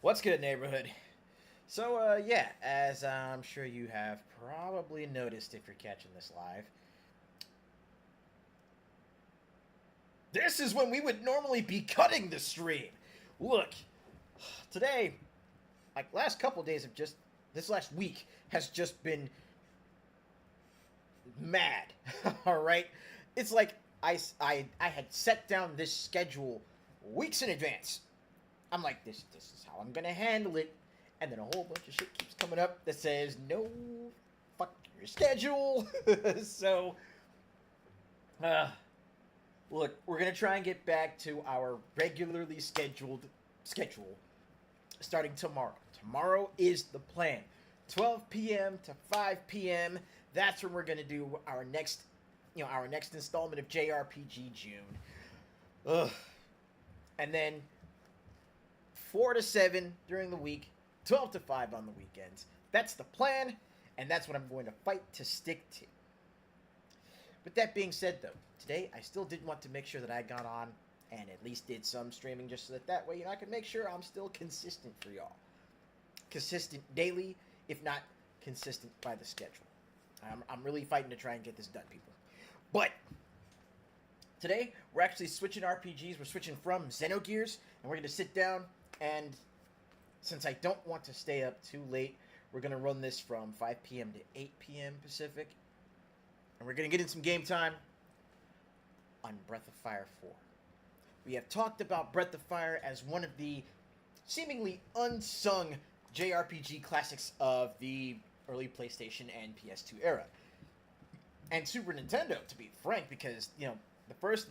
What's good, neighborhood? So, yeah, as I'm sure you have probably noticed if you're catching this live, this is when we would normally be cutting the stream. Look, today, like last couple days of just this last week has just been mad. All right, it's like I had set down this schedule weeks in advance. I'm like, this is how I'm gonna handle it, and then a whole bunch of shit keeps coming up that says no, fuck your schedule. So, uh, look, we're gonna try and get back to our regularly scheduled schedule starting tomorrow. Tomorrow is the plan. 12 p.m. to 5 p.m. That's when we're gonna do our next, our next installment of JRPG June. Ugh. And then 4 to 7 during the week, 12 to 5 on the weekends. That's the plan, and that's what I'm going to fight to stick to. With that being said, though, today I still did want to make sure that I got on and at least did some streaming just so that way, I can make sure I'm still consistent for y'all. Consistent daily, if not consistent by the schedule. I'm really fighting to try and get this done, people. But today, we're actually switching RPGs. We're switching from Xenogears, and we're going to sit down and since I don't want to stay up too late, we're going to run this from 5 p.m. to 8 p.m. Pacific. And we're going to get in some game time on Breath of Fire 4. We have talked about Breath of Fire as one of the seemingly unsung JRPG classics of the early PlayStation and PS2 era. And Super Nintendo, to be frank, because, the first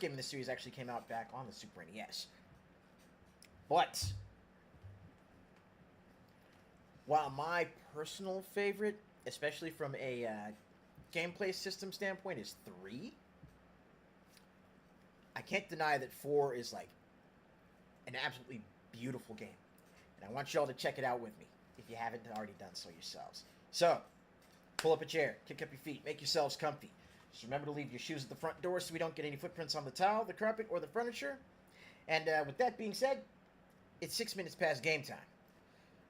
game in this series actually came out back on the Super NES. But while my personal favorite, especially from a gameplay system standpoint, is 3, I can't deny that 4 is like an absolutely beautiful game. And I want y'all to check it out with me if you haven't already done so yourselves. So, pull up a chair, kick up your feet, make yourselves comfy. Just remember to leave your shoes at the front door so we don't get any footprints on the tile, the carpet, or the furniture. And with that being said, it's 6 minutes past game time.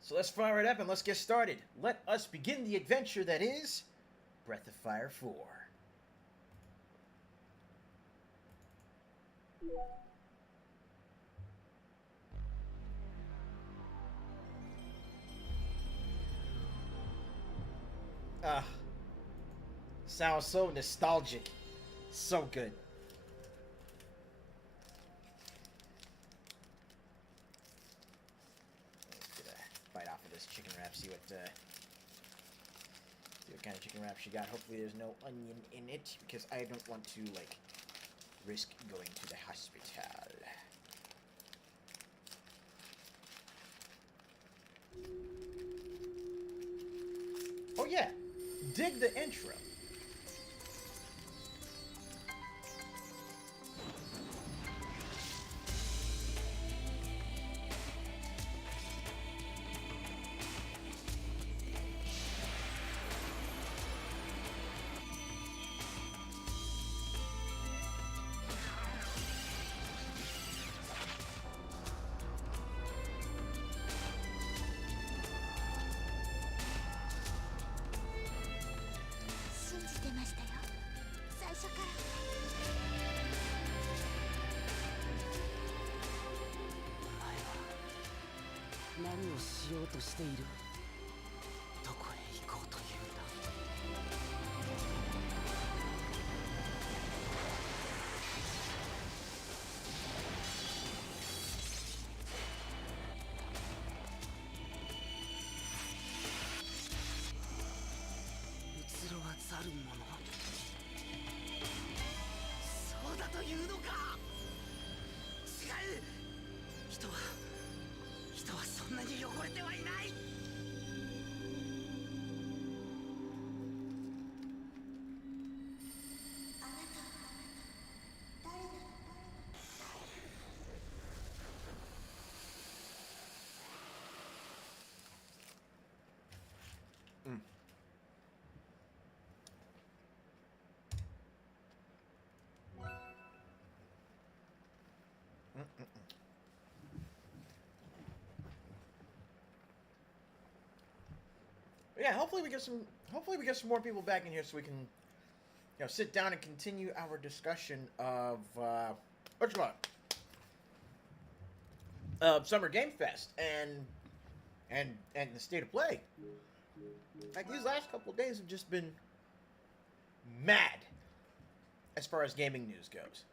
So let's fire it up and let's get started. Let us begin the adventure that is Breath of Fire 4. Ah, sounds so nostalgic. So good. Let's get a bite off of this chicken wrap, see what kind of chicken wrap she got. Hopefully there's no onion in it, because I don't want to, risk going to the hospital. Oh yeah, dig the intro. Mm. Yeah, hopefully we get some. Hopefully we get some more people back in here so we can, sit down and continue our discussion of what's Summer Game Fest and the state of play. Like these last couple of days have just been mad as far as gaming news goes.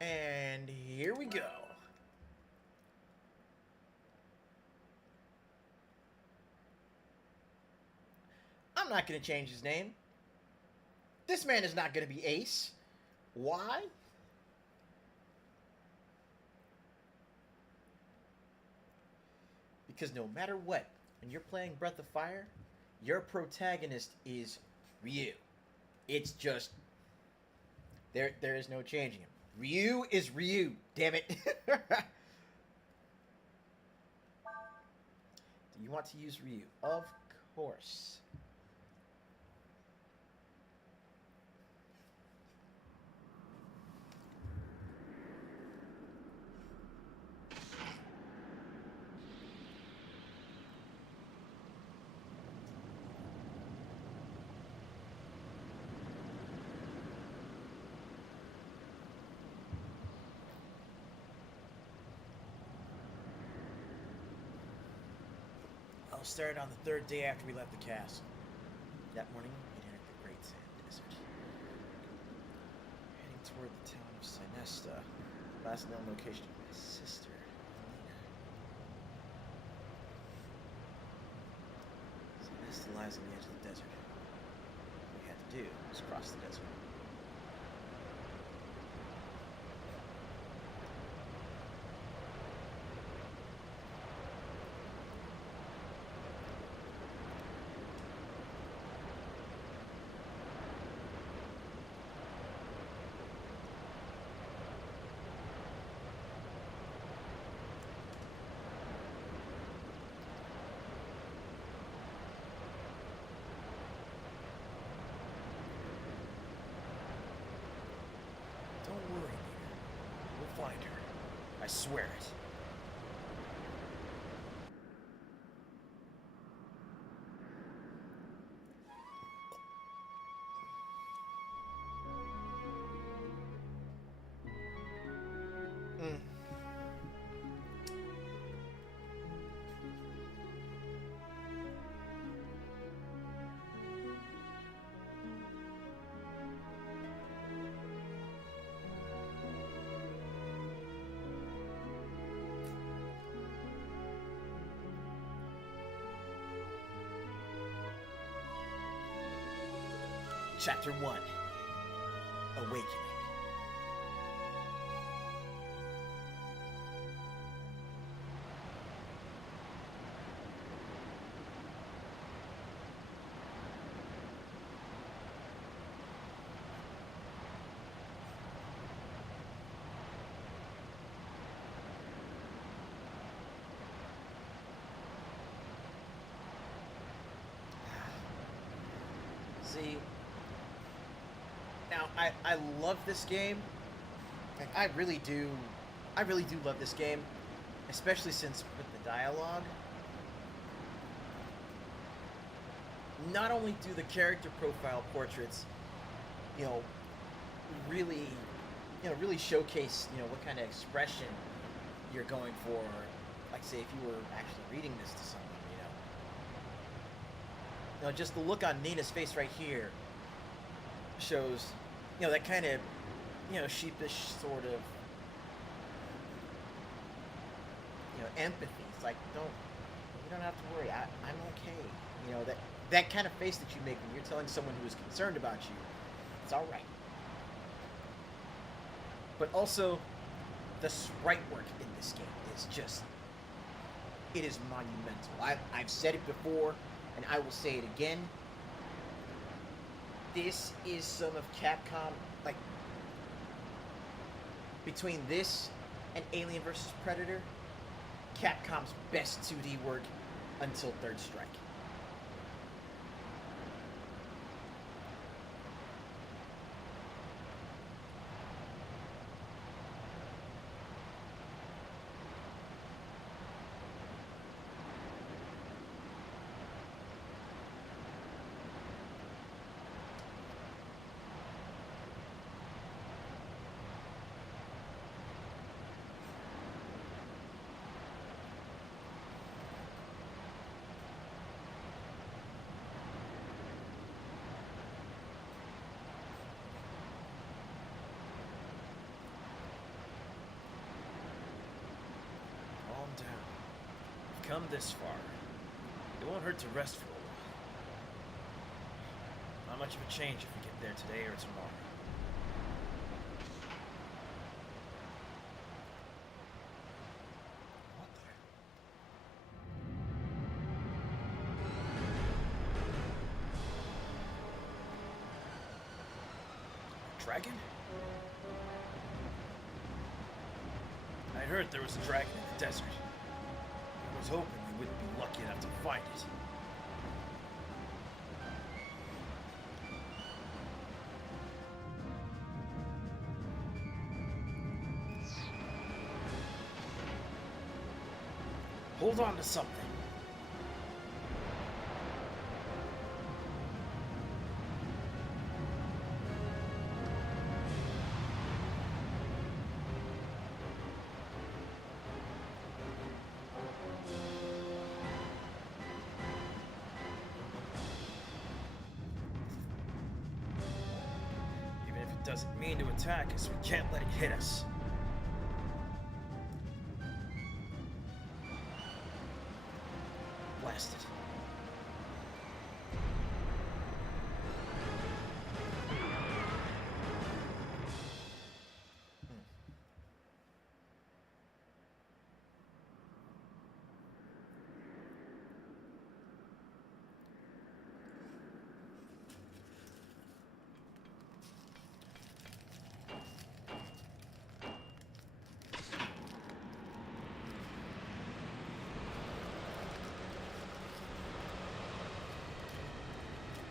And here we go. I'm not going to change his name. This man is not going to be Ace. Why? Because no matter what, when you're playing Breath of Fire, your protagonist is Ryu. It's just there is no changing him. Ryu is Ryu, damn it. Do you want to use Ryu? Of course. All started on the third day after we left the castle. That morning, we entered the Great Sand Desert. Heading toward the town of Sinesta, last known location of my sister, Elena. Sinesta lies on the edge of the desert. All we had to do was cross the desert. Don't worry, Nina. We'll find her. I swear it. Chapter 1 Awakening. See, now I love this game. Like, I really do love this game, especially since with the dialogue. Not only do the character profile portraits, really really showcase, what kind of expression you're going for. Like, say, if you were actually reading this to someone, just the look on Nina's face right here shows, that kind of, sheepish sort of, empathy. It's like, you don't have to worry. I'm okay. That kind of face that you make when you're telling someone who is concerned about you, it's all right. But also, the sprite work in this game is just, it is monumental. I've said it before, and I will say it again. This is some of Capcom, like, between this and Alien vs. Predator, Capcom's best 2D work until Third Strike. Come this far. It won't hurt to rest for a while. Not much of a change if we get there today or tomorrow. What the? A dragon? I heard there was a dragon in the desert. I was hoping we wouldn't be lucky enough to find it. Hold on to something. Doesn't mean to attack us. We can't let it hit us. Blast it.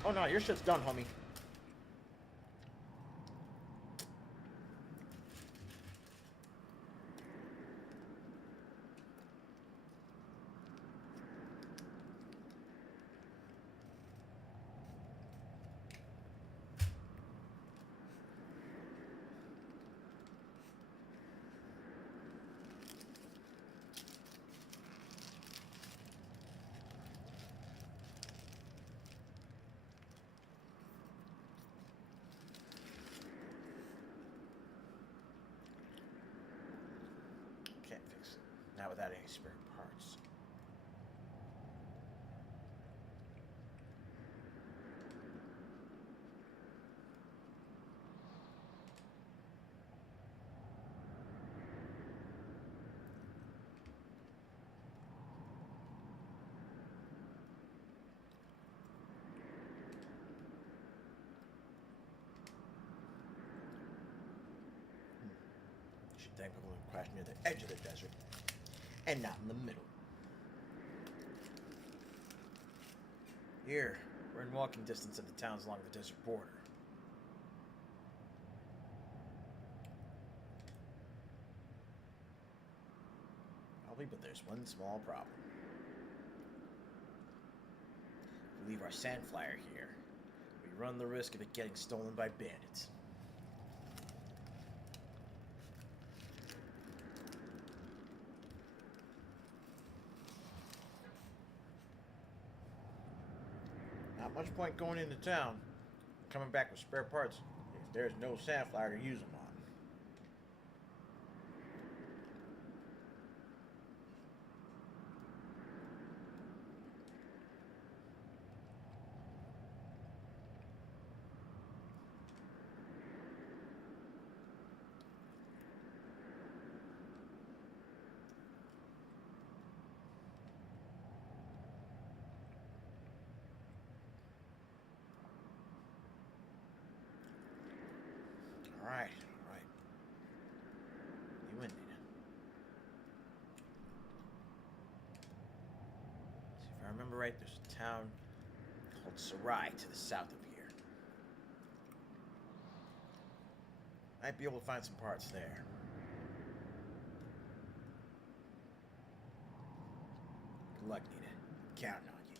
Oh no, your shit's done, homie. Can't fix it. Not without any spare parts. Should thankfully crash near the edge of the desert and not in the middle. Here, we're in walking distance of the towns along the desert border. Probably, but there's one small problem. If we leave our sand flyer here, We run the risk of it getting stolen by bandits. Not much point going into town, coming back with spare parts if there's no sandflower to use them on. Alright. You win, Nina. See, if I remember right, there's a town called Sarai to the south of here. Might be able to find some parts there. Good luck, Nina. Counting on you.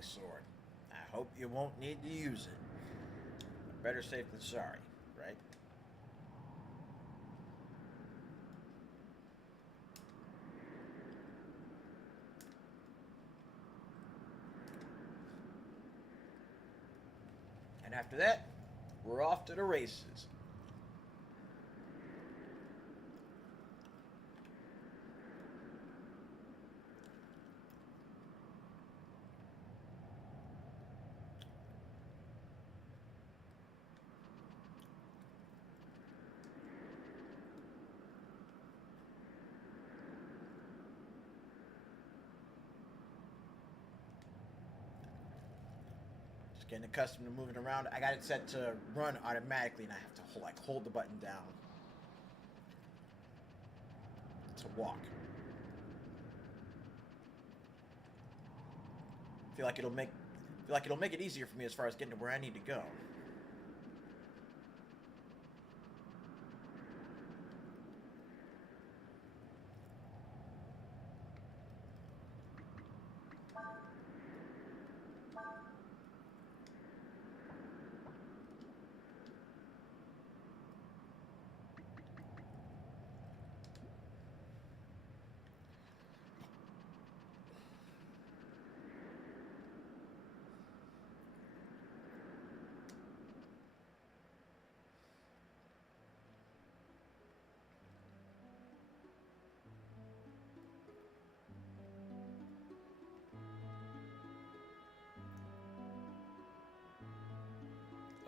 Sword. I hope you won't need to use it. Better safe than sorry, right? And after that, we're off to the races. Getting accustomed to moving around. I got it set to run automatically, and I have to hold the button down to walk. Feel like it'll make it easier for me as far as getting to where I need to go.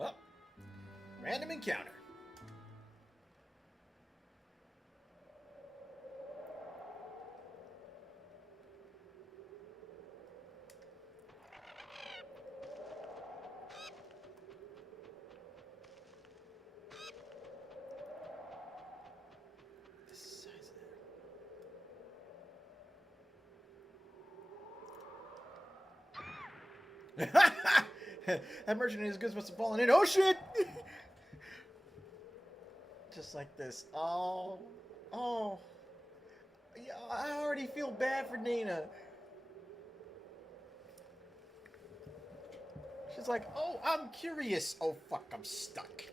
Oh, random encounter. The size of that. That merchant and his goods must have fallen in. Oh shit! Just like this. Oh. Yeah, I already feel bad for Nina. She's like, oh, I'm curious. Oh fuck, I'm stuck.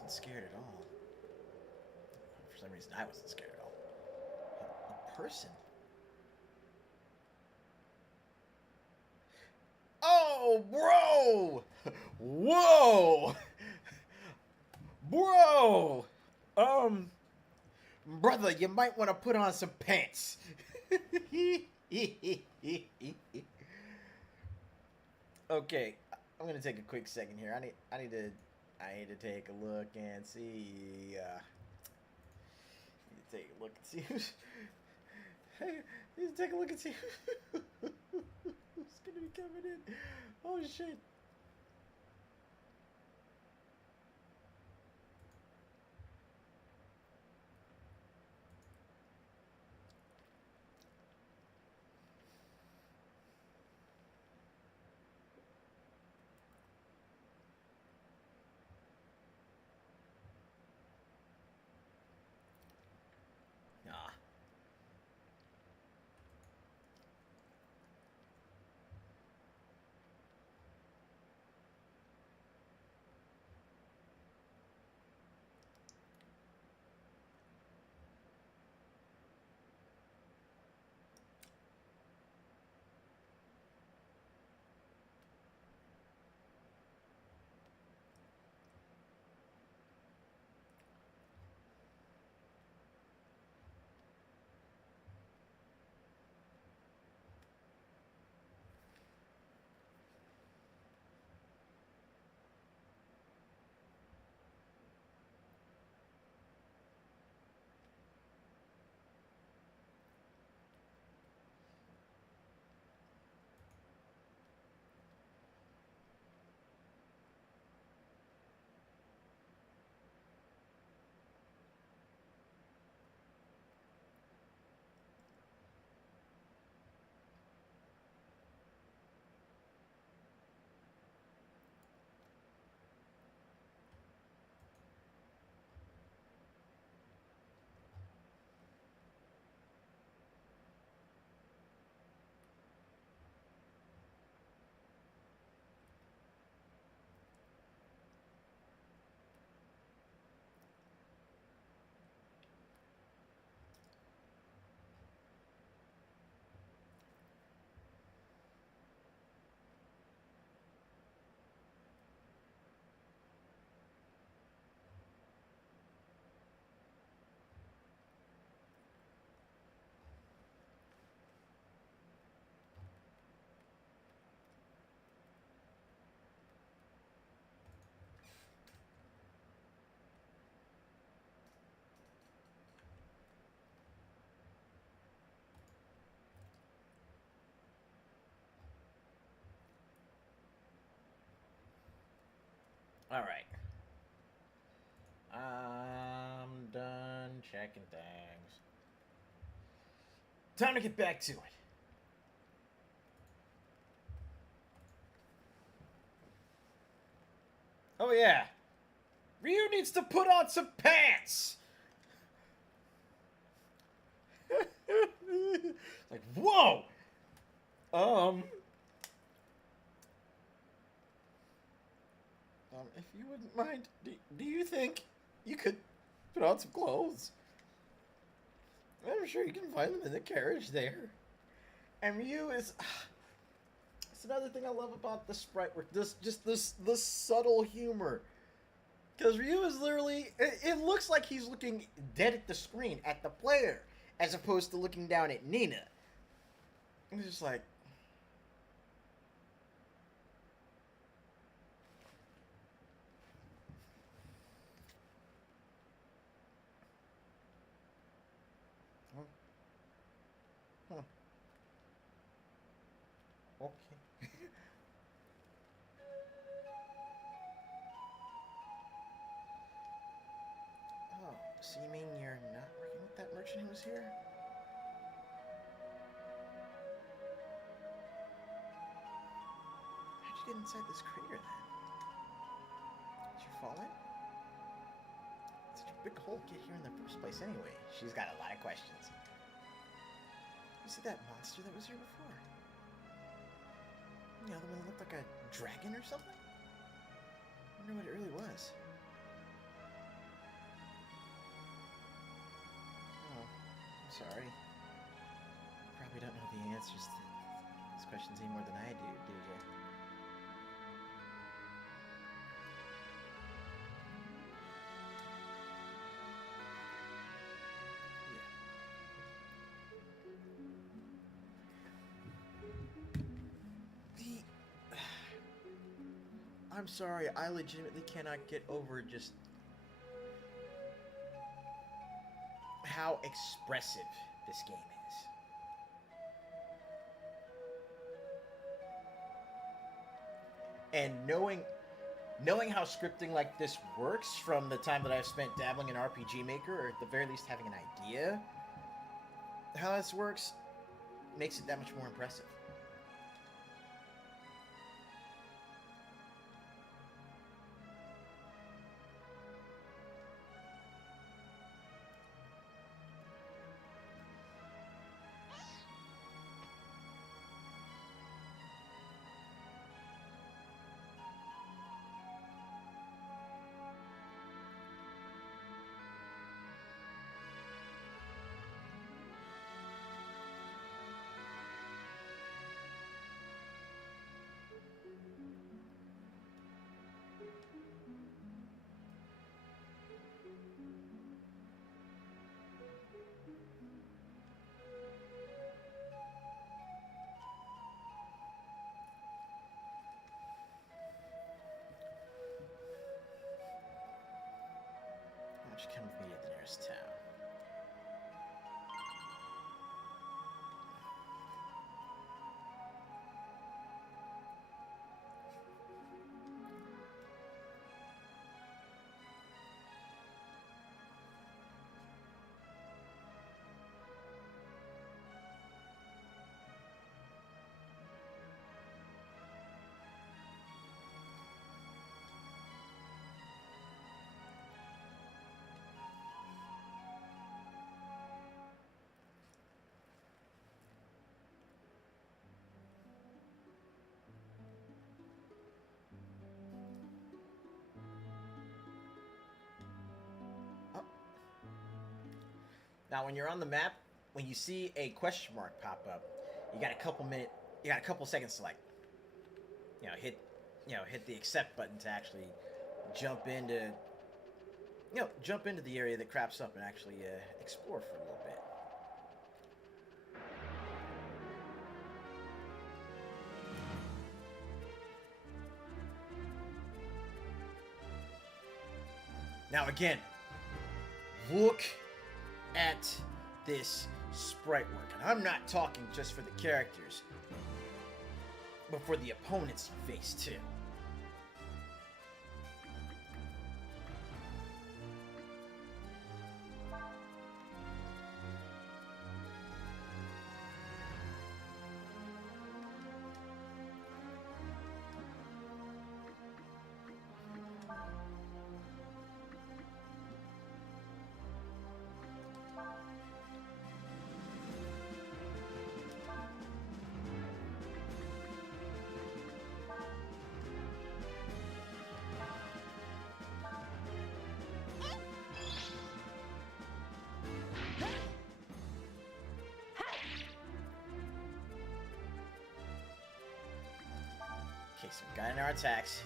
wasn't scared at all. For some reason, I wasn't scared at all. A person? Oh, bro! Whoa! Bro! Brother, you might want to put on some pants. Okay, I'm gonna take a quick second here. I need to take a look and see. Need to take a look and see who's. Hey, need to take a look and see who's gonna be coming in. Oh shit. Ah. All right. I'm done checking things. Time to get back to it. Oh yeah. Ryu needs to put on some pants. Like, whoa. If you wouldn't mind, do you think you could put on some clothes? I'm sure you can find them in the carriage there. And Ryu is. It's another thing I love about the sprite work. This subtle humor. Because Ryu is literally. It looks like he's looking dead at the screen, at the player, as opposed to looking down at Nina. It's just like. Huh. Okay. Oh, so you mean you're not working with that merchant who was here? How'd you get inside this crater then? Did you fall in? Such a big hole to get here in the first place anyway. She's got a lot of questions. You see that monster that was here before? You know, the one that looked like a dragon or something? I wonder what it really was. sorry. You probably don't know the answers to these questions any more than I do you? I'm sorry, I legitimately cannot get over just how expressive this game is. And knowing how scripting like this works from the time that I've spent dabbling in RPG Maker, or at the very least having an idea how this works, makes it that much more impressive. Why don't you come with me to the nearest town? Now, when you're on the map, when you see a question mark pop up, you got a couple seconds to hit the accept button to actually jump into the area that crops up and actually explore for a little bit. Now again, look at this sprite work. And I'm not talking just for the characters, but for the opponents you face too. Okay, so we got in our attacks.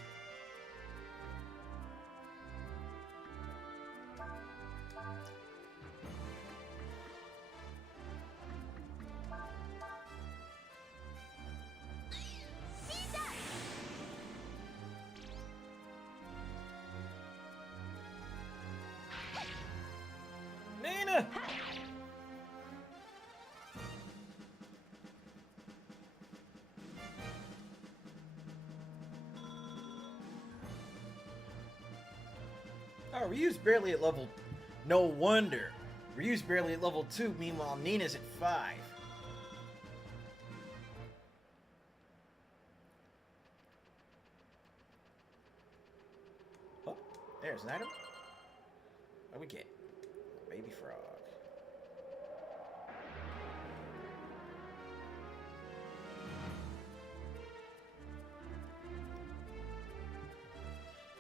Nina! Oh, Ryu's barely at level... No wonder. Ryu's barely at level 2, meanwhile Nina's at 5. Oh, there's an item. What do we get? Baby frog.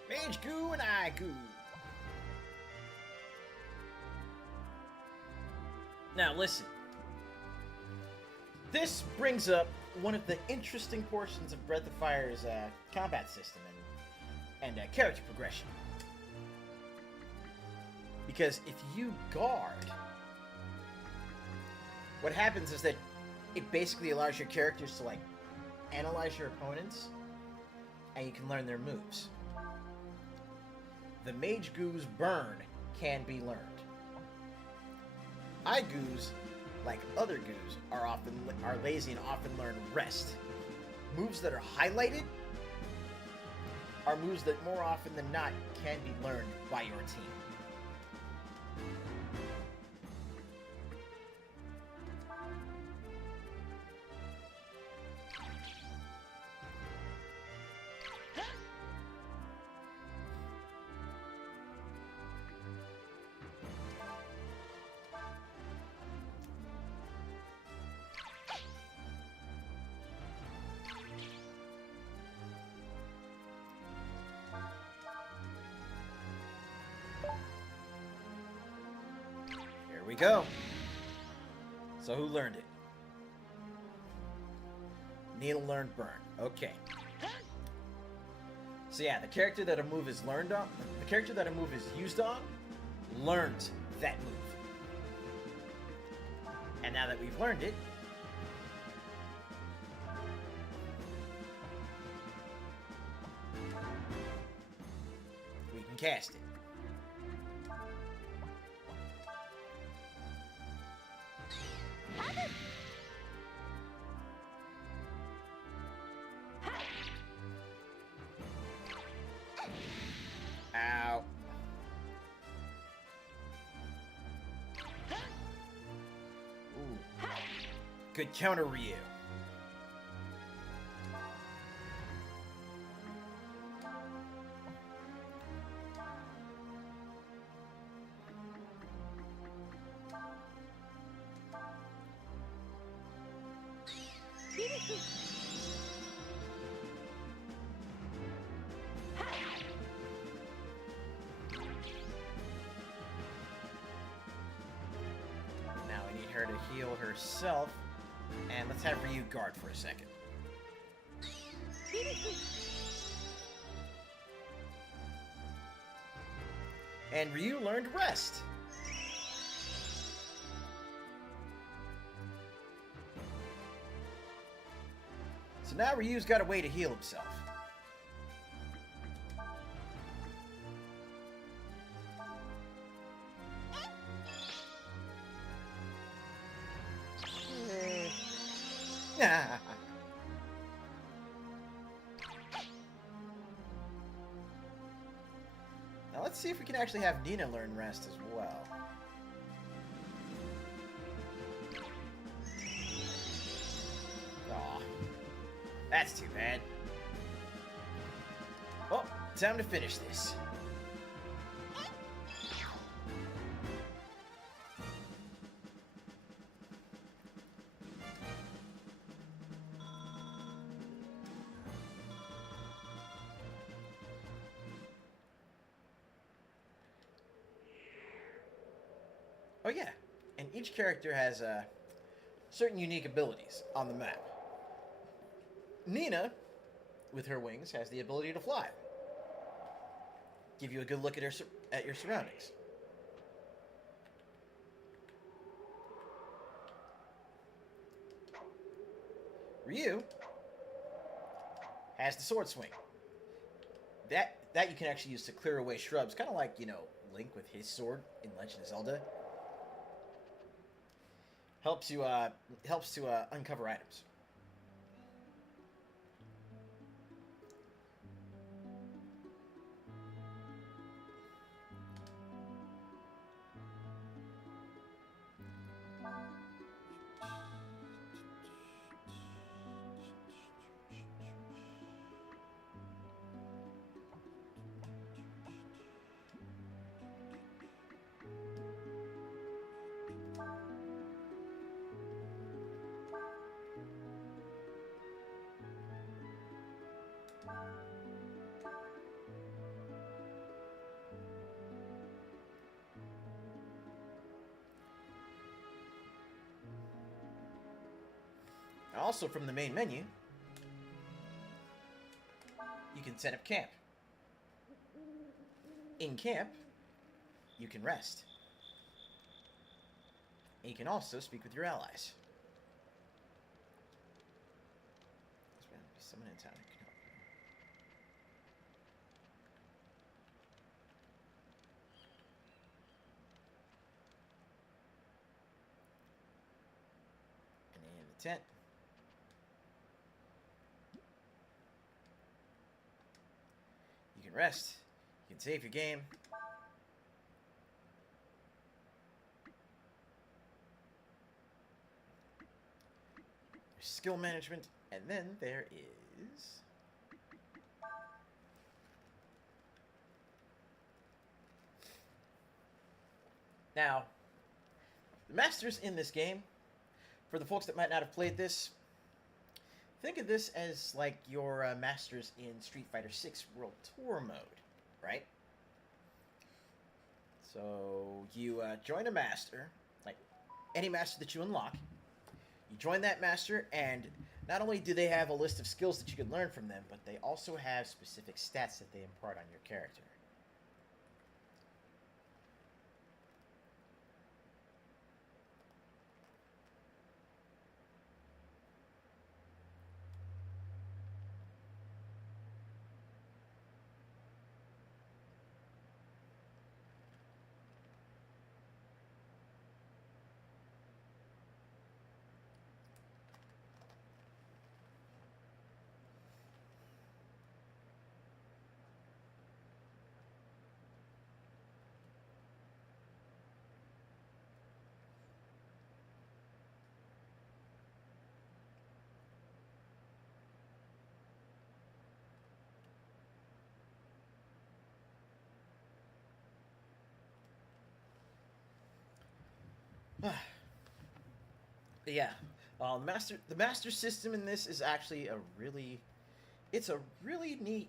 Mage goo and I goo. Now listen. This brings up one of the interesting portions of Breath of Fire's combat system and character progression. Because if you guard, what happens is that it basically allows your characters to, like, analyze your opponents, and you can learn their moves. The Mage Goo's burn can be learned. Goos, like other Goos, are lazy and often learn rest. Moves that are highlighted are moves that more often than not can be learned by your team. Here we go. So who learned it? Neil learned burn. Okay. So yeah, the character that a move is learned on, the character that a move is used on, learns that move. And now that we've learned it, we can cast it. Ow. Ooh. Good counter, Ryu. Now we need her to heal herself, and let's have Ryu guard for a second. And Ryu learned rest. So now Ryu's got a way to heal himself. Now let's see if we can actually have Nina learn rest as well. Aw, that's too bad. Well, time to finish this. Oh yeah, and each character has certain unique abilities on the map. Nina, with her wings, has the ability to fly. Give you a good look at your surroundings. Ryu has the sword swing. That you can actually use to clear away shrubs, kind of like, you know, Link with his sword in Legend of Zelda. Helps to uncover items. Also from the main menu, you can set up camp. In camp, you can rest. And you can also speak with your allies. There's bound to be someone in town who can help you. And in the tent. You can rest. You can save your game. There's skill management, and then there is now the masters in this game. For the folks that might not have played this, think of this as like your masters in Street Fighter 6 World Tour mode, right? So you join a master, like any master that you unlock. You join that master, and not only do they have a list of skills that you can learn from them, but they also have specific stats that they impart on your character. Yeah, the master system in this is actually it's a really neat,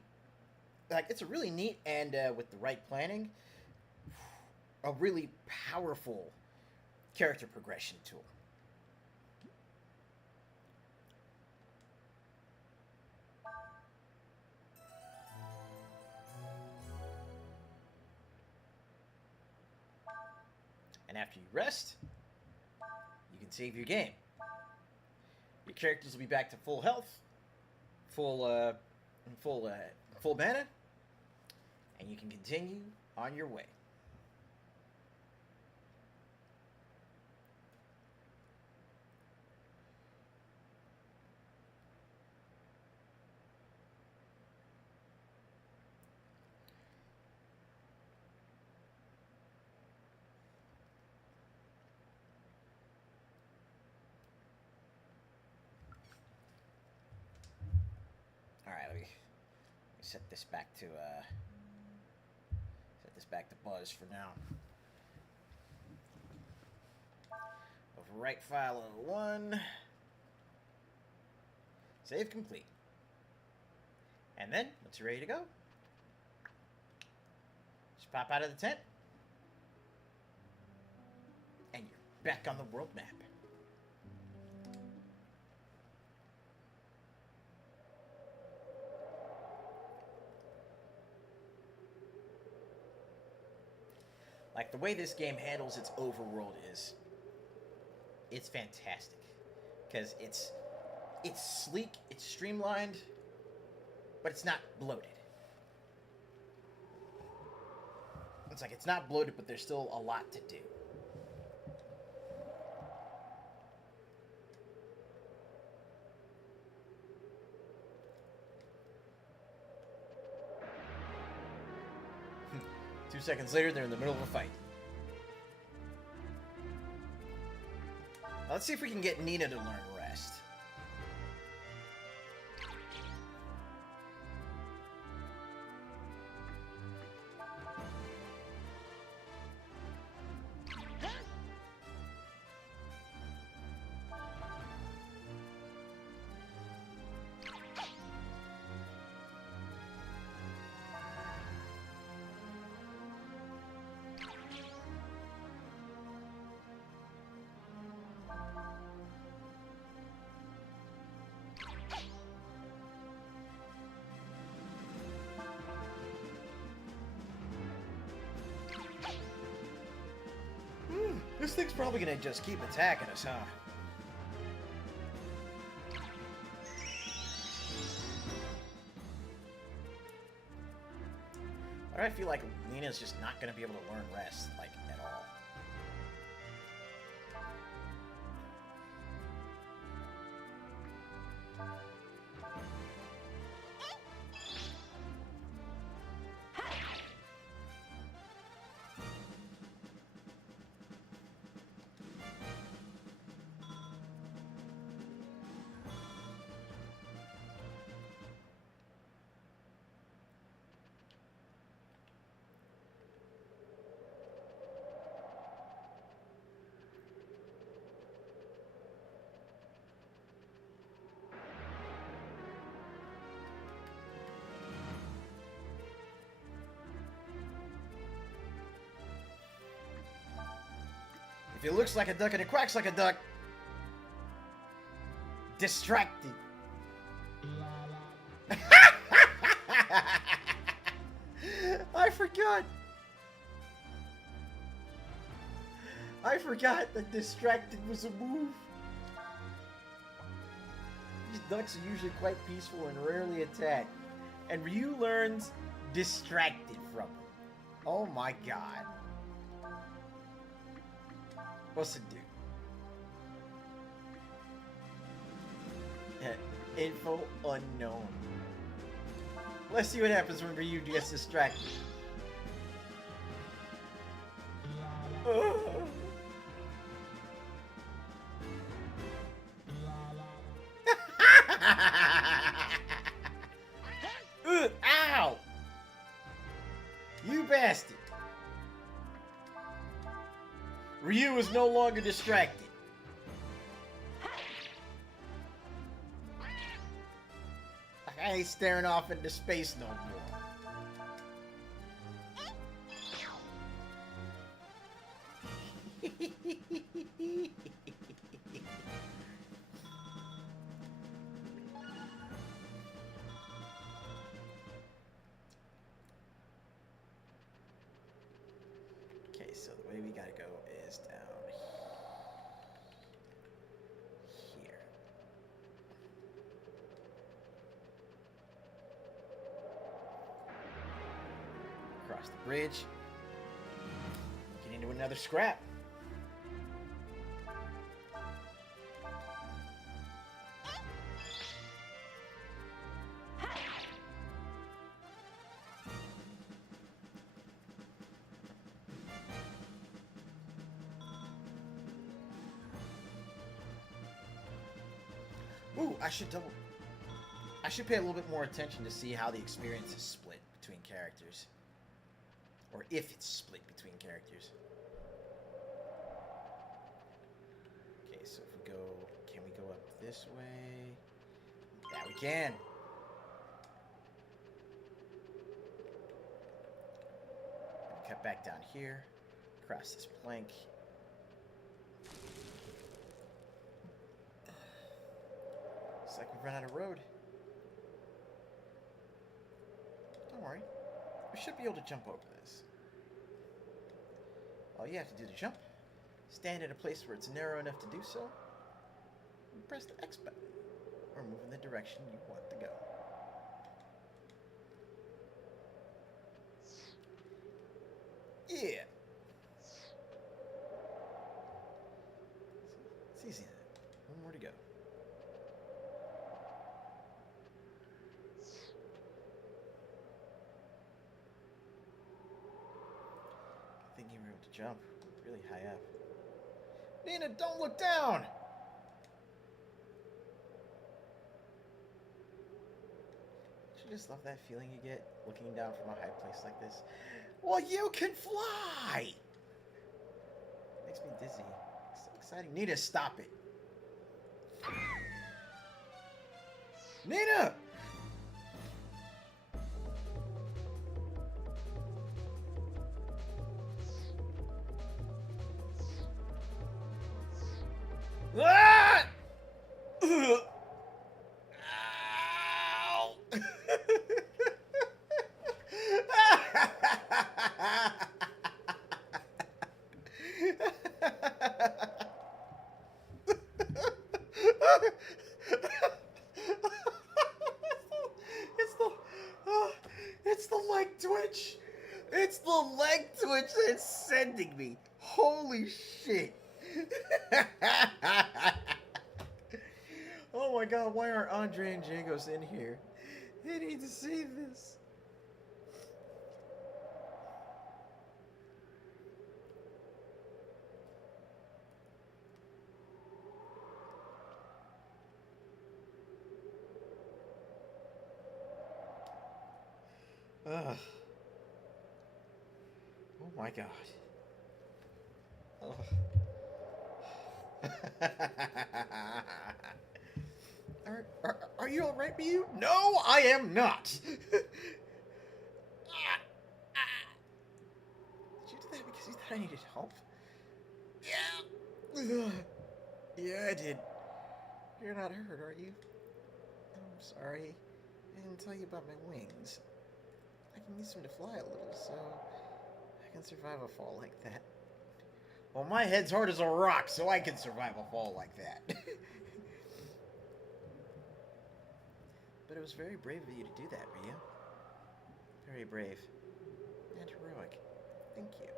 and with the right planning, a really powerful character progression tool. And after you rest, you can save your game. Your characters will be back to full health, full mana, and you can continue on your way. All right, let me set this back to Buzz for now. Overwrite file 01. Save complete. And then, once you're ready to go, just pop out of the tent, and you're back on the world map. Like, the way this game handles its overworld it's fantastic. Because it's sleek, it's streamlined, but it's not bloated. It's like, it's not bloated, but there's still a lot to do. Two seconds later, they're in the middle of a fight. Now, let's see if we can get Nina to learn rest. This thing's probably gonna just keep attacking us, huh? I feel like Nina's just not gonna be able to learn rest, like, at all. If it looks like a duck and it quacks like a duck, distracted. I forgot. I forgot that distracted was a move. These ducks are usually quite peaceful and rarely attack. And Ryu learns distracted from them. Oh my god. What's it do? Info unknown. Let's see what happens when Ryu gets distracted. Ow! You bastard! Ryu is no longer distracted. I ain't staring off into space no more. Okay, so the way we gotta go is down here. Across the bridge. Get into another scrap. Ooh, I should pay a little bit more attention to see how the experience is split between characters. Or if it's split between characters. Okay, so if we go... Can we go up this way? Yeah, we can! Cut back down here. Across this plank. Looks like we've run out of road. Don't worry. We should be able to jump over this. All you have to do to jump, stand at a place where it's narrow enough to do so, and press the X button, or move in the direction you want to go. Yeah! It's easy. One more to go. Thinking we're able to jump really high up. Nina, don't look down! Don't you just love that feeling you get looking down from a high place like this? Well, you can fly! Makes me dizzy. It's so exciting. Nina, stop it. Nina! Ah! Ow! me. Holy shit. Oh my god, why aren't Andre and Jagos in here? They need to see this. Ugh. Oh my god. Ugh. Are you alright, Ryu? No, I am not! Did you do that because you thought I needed help? Yeah. Ugh. Yeah, I did. You're not hurt, are you? I'm sorry. I didn't tell you about my wings. I can use them to fly a little, so I can survive a fall like that. Well, my head's hard as a rock, so I can survive a fall like that. But it was very brave of you to do that, Ryu. Very brave. And heroic. Thank you.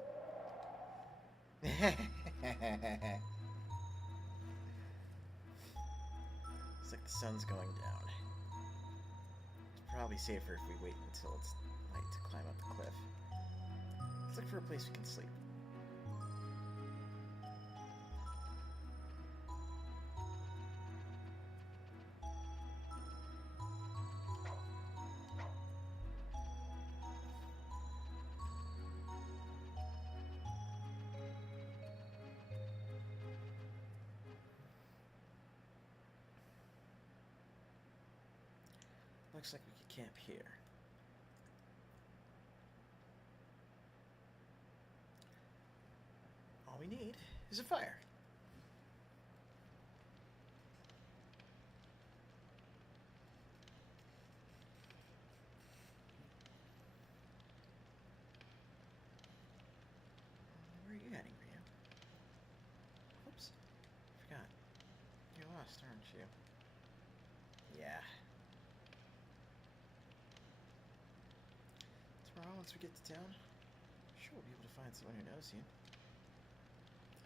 Looks like the sun's going down. It's probably safer if we wait until it's light to climb up the cliff. Let's look for a place we can sleep. Looks like we could camp here. All we need is a fire. Where are you heading, Ryu? Oops. Forgot. You're lost, aren't you? Yeah. Tomorrow, once we get to town, I'm sure we'll be able to find someone who knows you.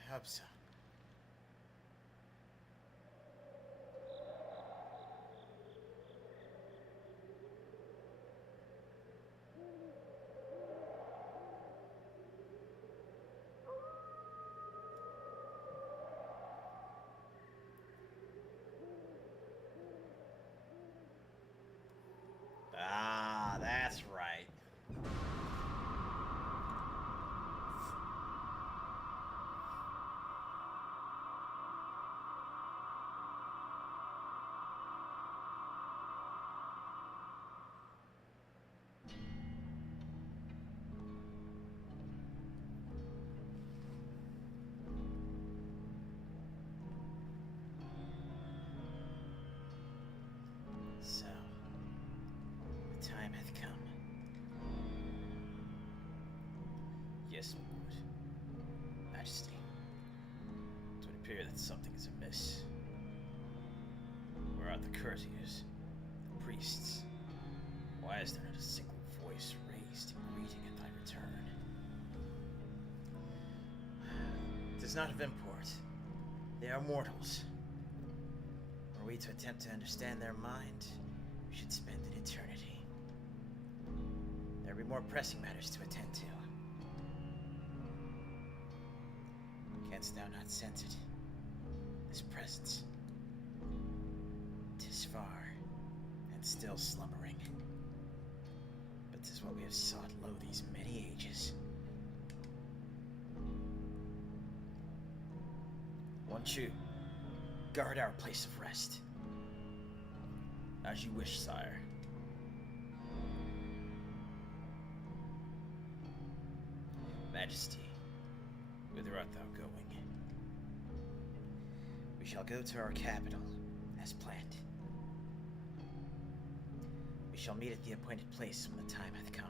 I hope so. Ah, that's right. So, the time hath come. Yes, my lord. Majesty, it would appear that something is amiss. Where are the courtiers, the priests? Why is there not a single voice raised in greeting at thy return? It is not of import. They are mortals. Were we to attempt to understand their mind, we should spend an eternity. There will be more pressing matters to attend to. Canst thou not sense it? This presence. 'Tis far, and still slumbering. But 'tis what we have sought lo these many ages. Chu, guard our place of rest. As you wish, sire. Majesty, whither art thou going? We shall go to our capital, as planned. We shall meet at the appointed place when the time hath come.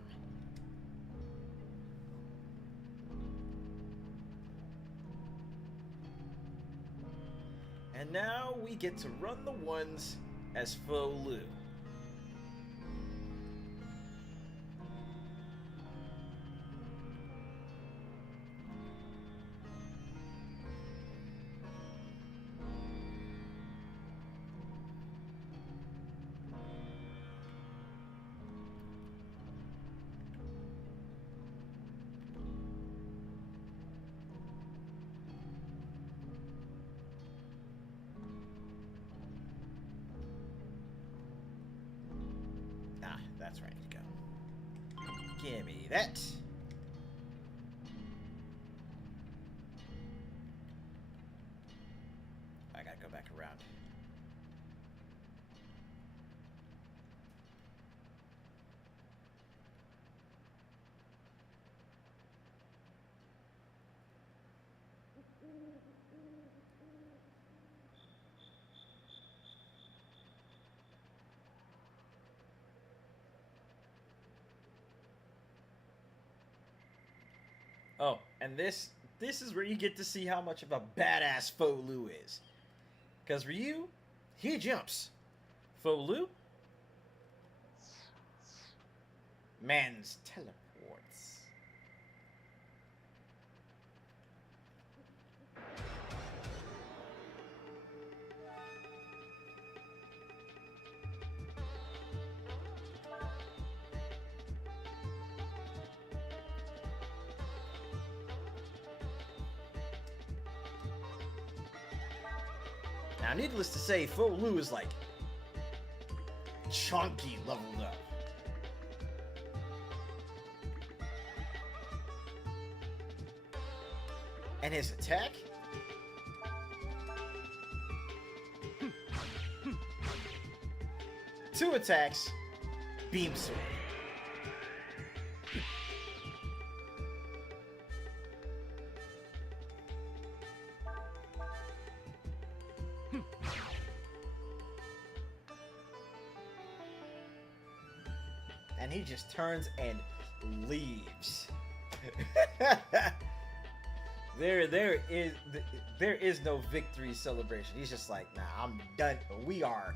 And now we get to run the ones as Fo Lu. that. I gotta go back around. Oh, and this is where you get to see how much of a badass Fo Lu is. Because Ryu, he jumps. Fo Lu, man's teleports. Now, needless to say, Fo Lu is like chunky leveled up. And his attack? Two attacks, beam sword. And he just turns and leaves. There is no victory celebration. He's just like, nah, I'm done. We are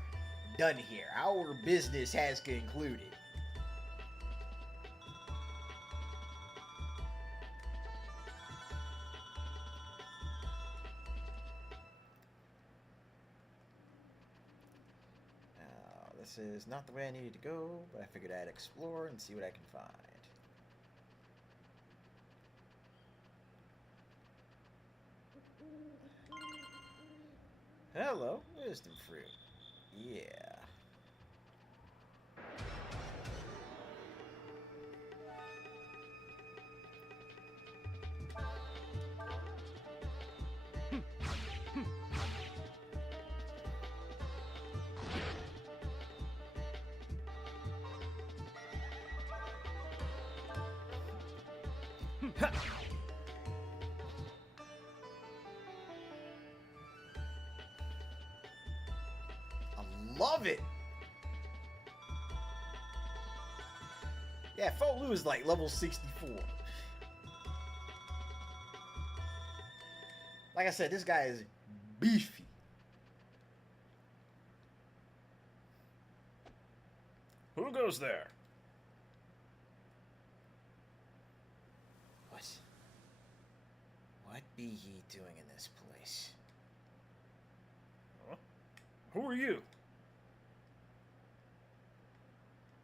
done here. Our business has concluded. This is not the way I needed to go, but I figured I'd explore and see what I can find. Hello, wisdom fruit. Yeah. I love it. Yeah, Fo Lu is like level 64. Like I said, this guy is beefy. Who goes there? What be ye doing in this place? Huh? Who are you?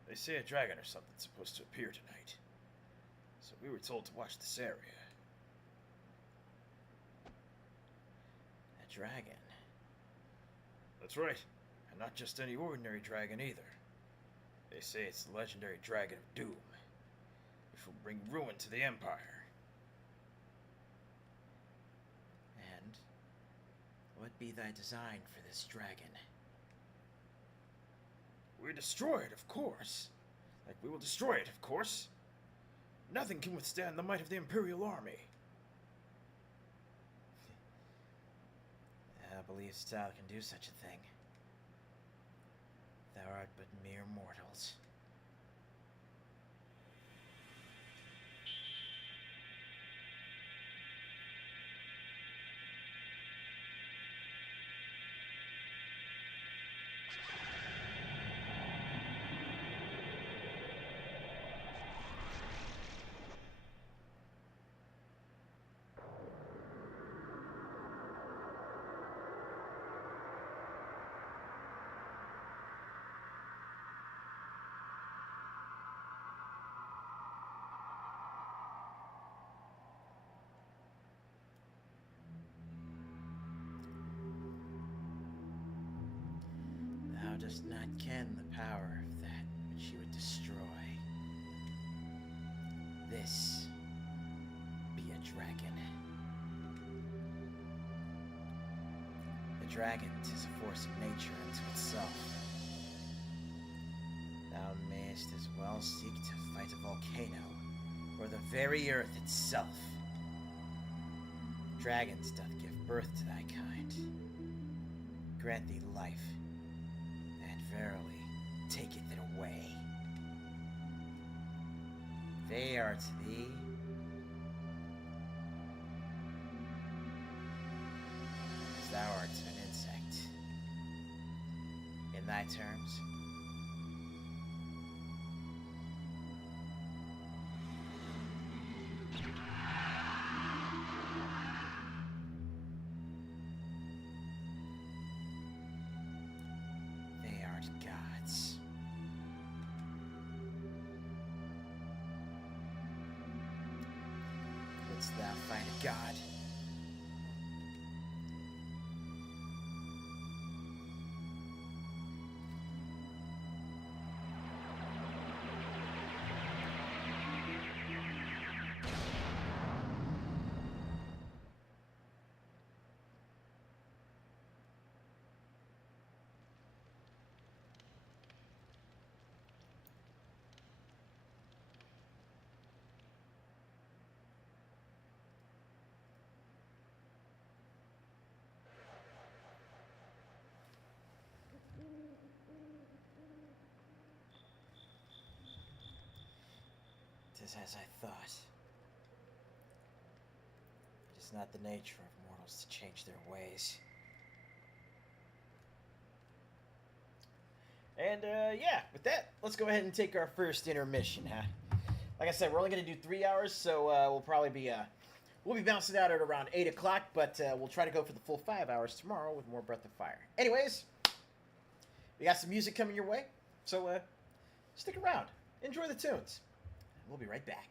They say a dragon or something's supposed to appear tonight. So we were told to watch this area. A dragon? That's right. And not just any ordinary dragon either. They say it's the legendary Dragon of Doom, which will bring ruin to the Empire. And what be thy design for this dragon? We destroy it, of course. Like we will destroy it, of course. Nothing can withstand the might of the Imperial Army. Thou believest thou can do such a thing. Thou art but mere mortals. Thou dost not ken the power of that which you would destroy. this be a dragon? The dragon is a force of nature unto itself. Thou mayest as well seek to fight a volcano, or the very earth itself. Dragons doth give birth to thy kind, grant thee life, and verily taketh it away. They are to thee as thou art to an insect. In thy terms, they art gods. Wouldst thou find a god? Tis as I thought. It is not the nature of mortals to change their ways. And, yeah, with that, let's go ahead and take our first intermission, huh? Like I said, we're only going to do 3 hours, so we'll probably be, we'll be bouncing out at around 8 o'clock, but we'll try to go for the full 5 hours tomorrow with more Breath of Fire. Anyways, we got some music coming your way, so stick around. Enjoy the tunes. We'll be right back.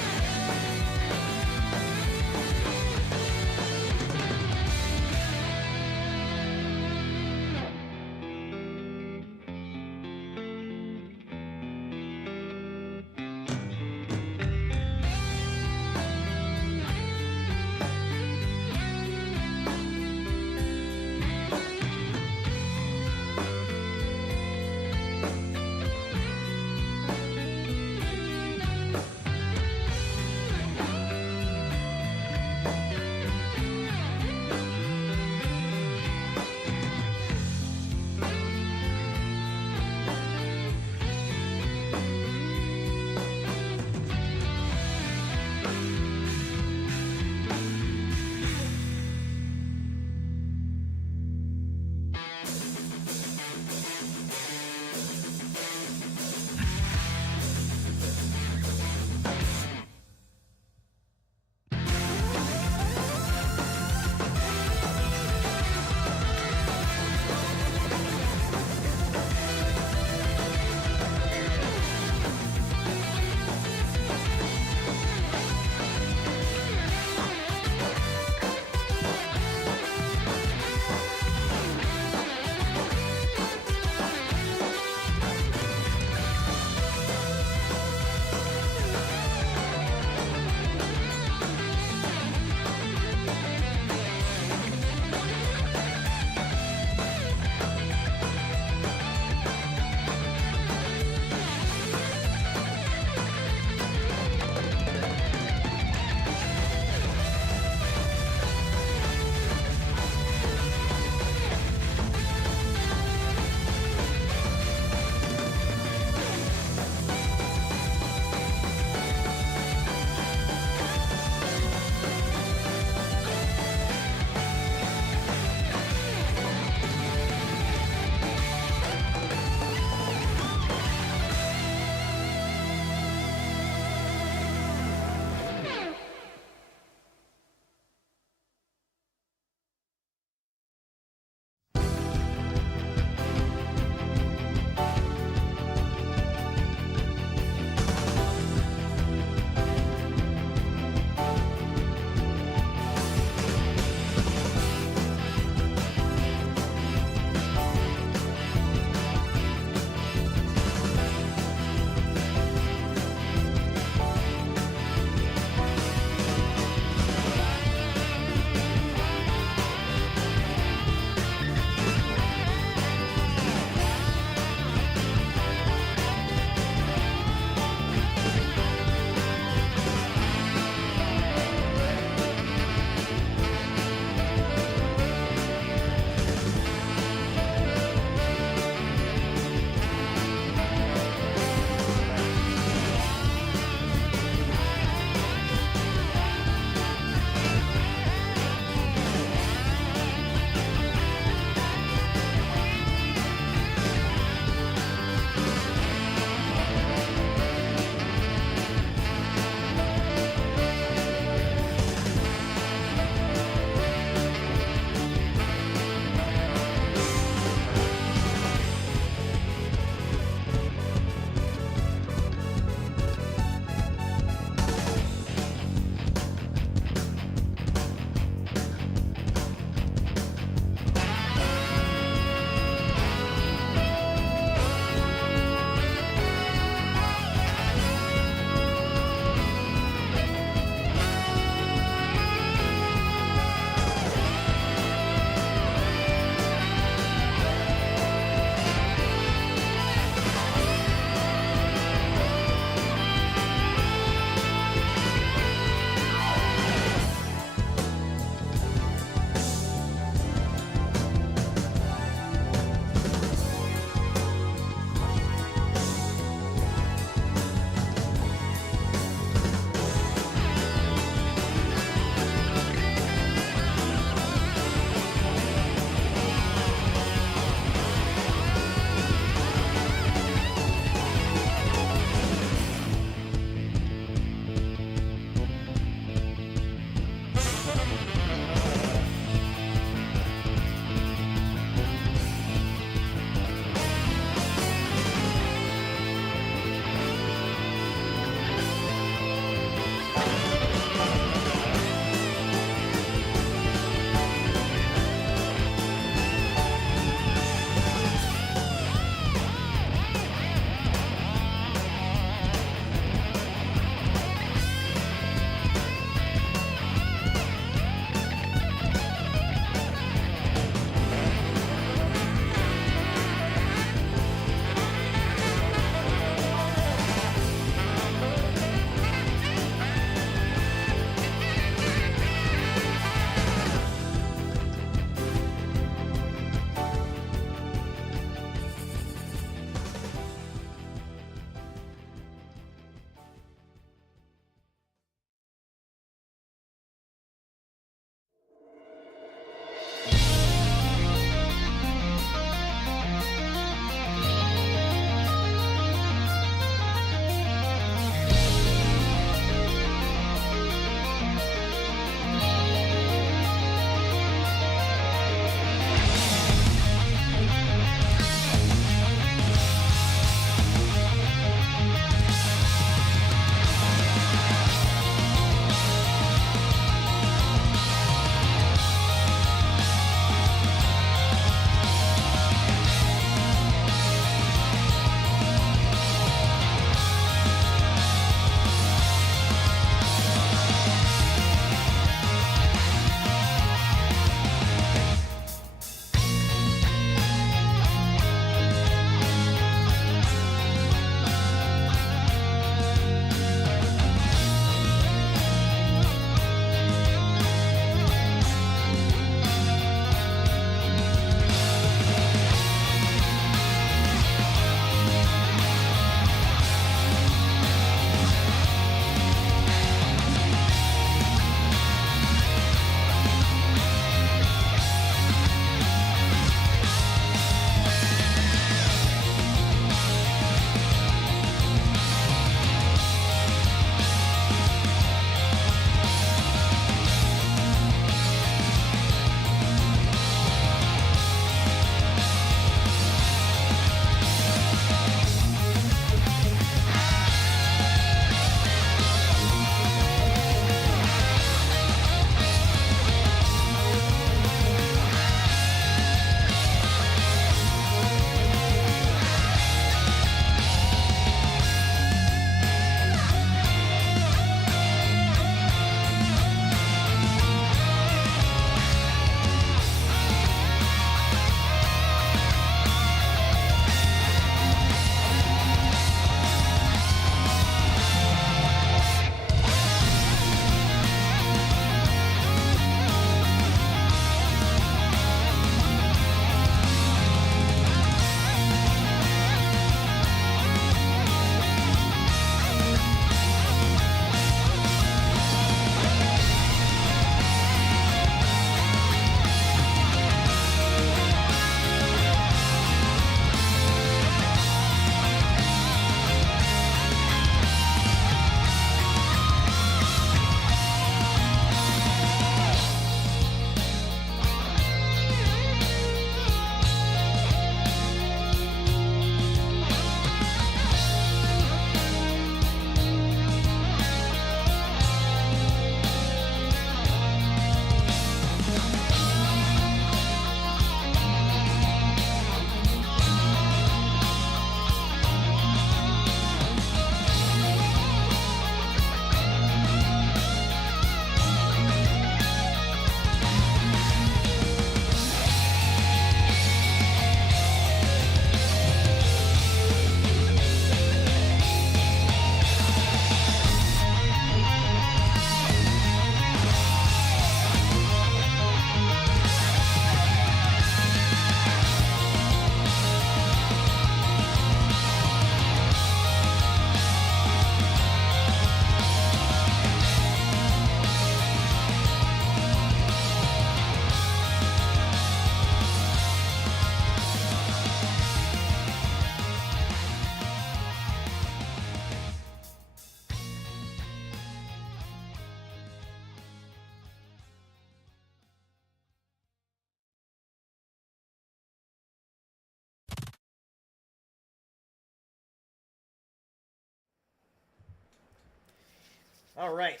All right.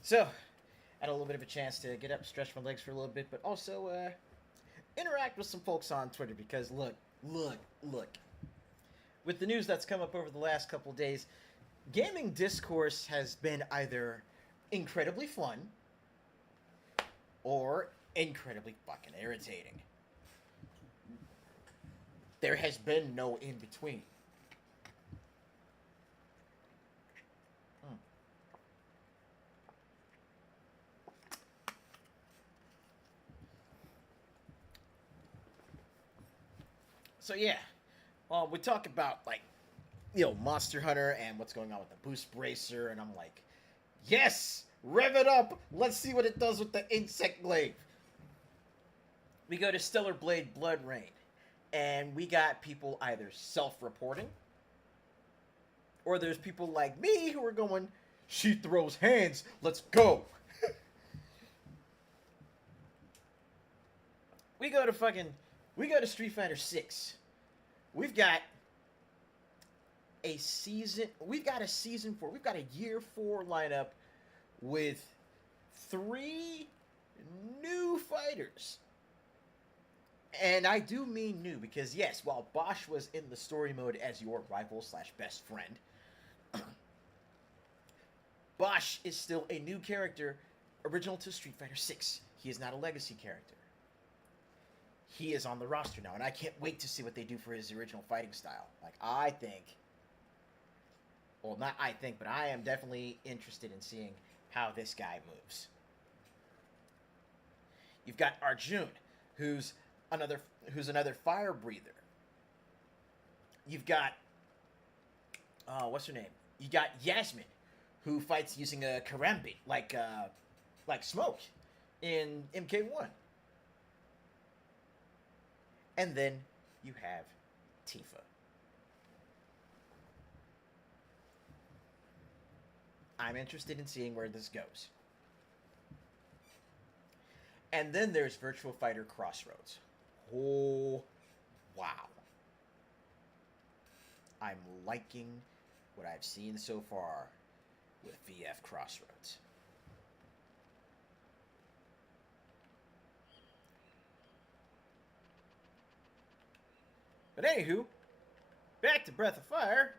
So, had a little bit of a chance to get up, stretch my legs for a little bit, but also interact with some folks on Twitter because look. With the news that's come up over the last couple of days, gaming discourse has been either incredibly fun or incredibly fucking irritating. There has been no in between. So yeah, we talk about like, Monster Hunter and what's going on with the Boost Bracer, and I'm like, yes, rev it up. Let's see what it does with the Insect Glaive. We go to Stellar Blade Blood Rain, and we got people either self-reporting, or there's people like me who are going, she throws hands, let's go. We go to Street Fighter 6. We've got a season 4, we've got a year 4 lineup with 3 new fighters. And I do mean new because, yes, while Bosch was in the story mode as your rival/best friend, Bosch is still a new character original to Street Fighter 6. He is not a legacy character. He is on the roster now, and I can't wait to see what they do for his original fighting style. Like, not I think, but I am definitely interested in seeing how this guy moves. You've got Arjun, who's another fire breather. You've got what's her name? You got Yasmin, who fights using a karambit like Smoke in MK1. And then you have Tifa. I'm interested in seeing where this goes. And then there's Virtual Fighter Crossroads. Oh, wow. I'm liking what I've seen so far with VF Crossroads. But anywho, back to Breath of Fire,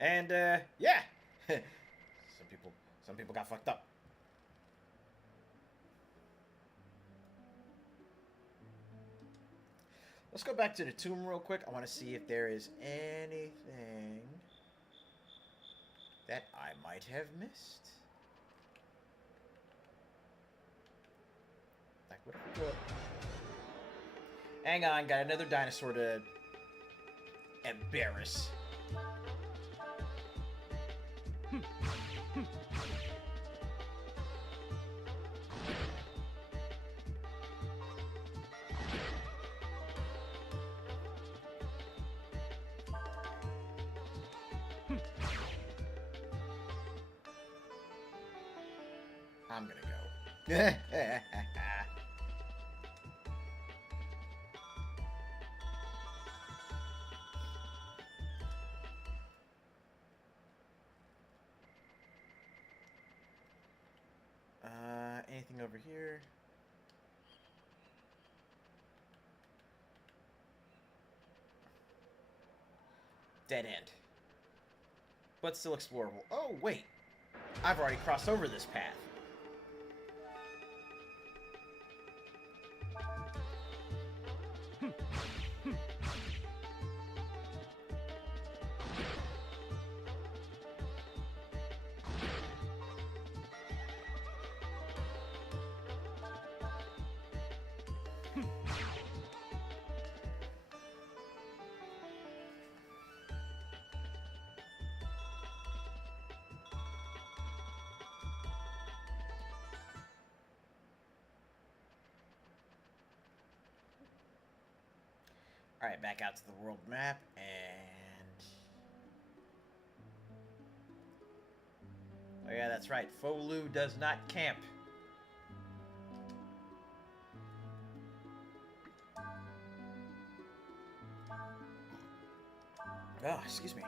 and yeah, some people got fucked up. Let's go back to the tomb real quick. I want to see if there is anything that I might have missed. Like what? Hang on, got another dinosaur to embarrass. I'm gonna go. Anything over here? Dead end. But still explorable. Oh, wait. I've already crossed over this path. Alright, back out to the world map, and... oh yeah, that's right. Folu does not camp. Oh, excuse me.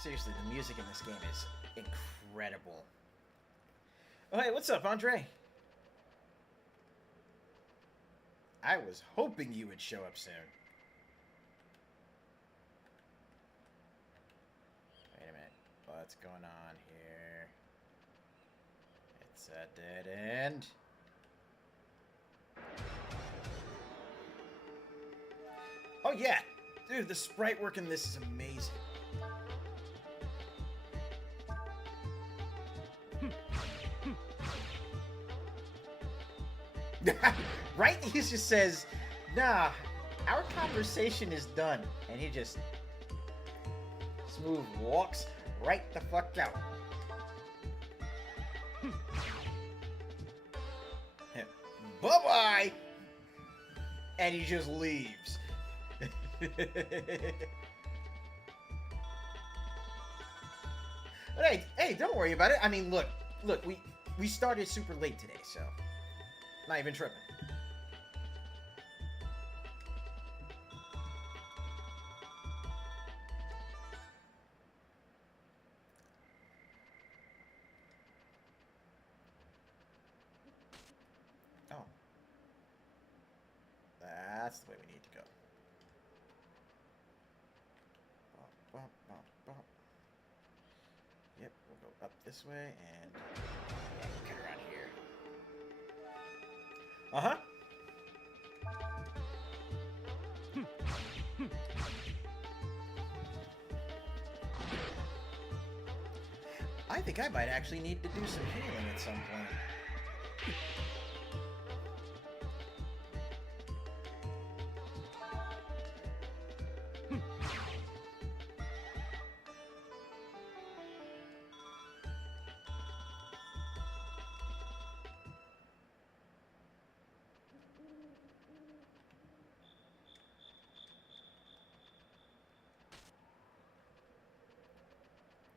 Seriously, the music in this game is incredible. Oh, hey, what's up, Andre? I was hoping you would show up soon. Wait a minute. What's going on here? It's a dead end. Oh, yeah. Dude, the sprite work in this is amazing. Right? He just says, nah, our conversation is done. And he just smooth walks right the fuck out. Bye-bye! And he just leaves. But hey, don't worry about it. I mean, look, we started super late today, so not even tripping. Oh. That's the way we need to go. Bump, bump, bump. Yep, we'll go up this way and cut around here. Uh-huh. I think I might actually need to do some healing at some point.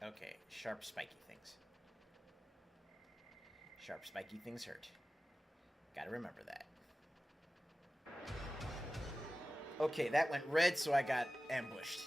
Okay, sharp, spiky things. Sharp, spiky things hurt. Gotta remember that. Okay, that went red, so I got ambushed.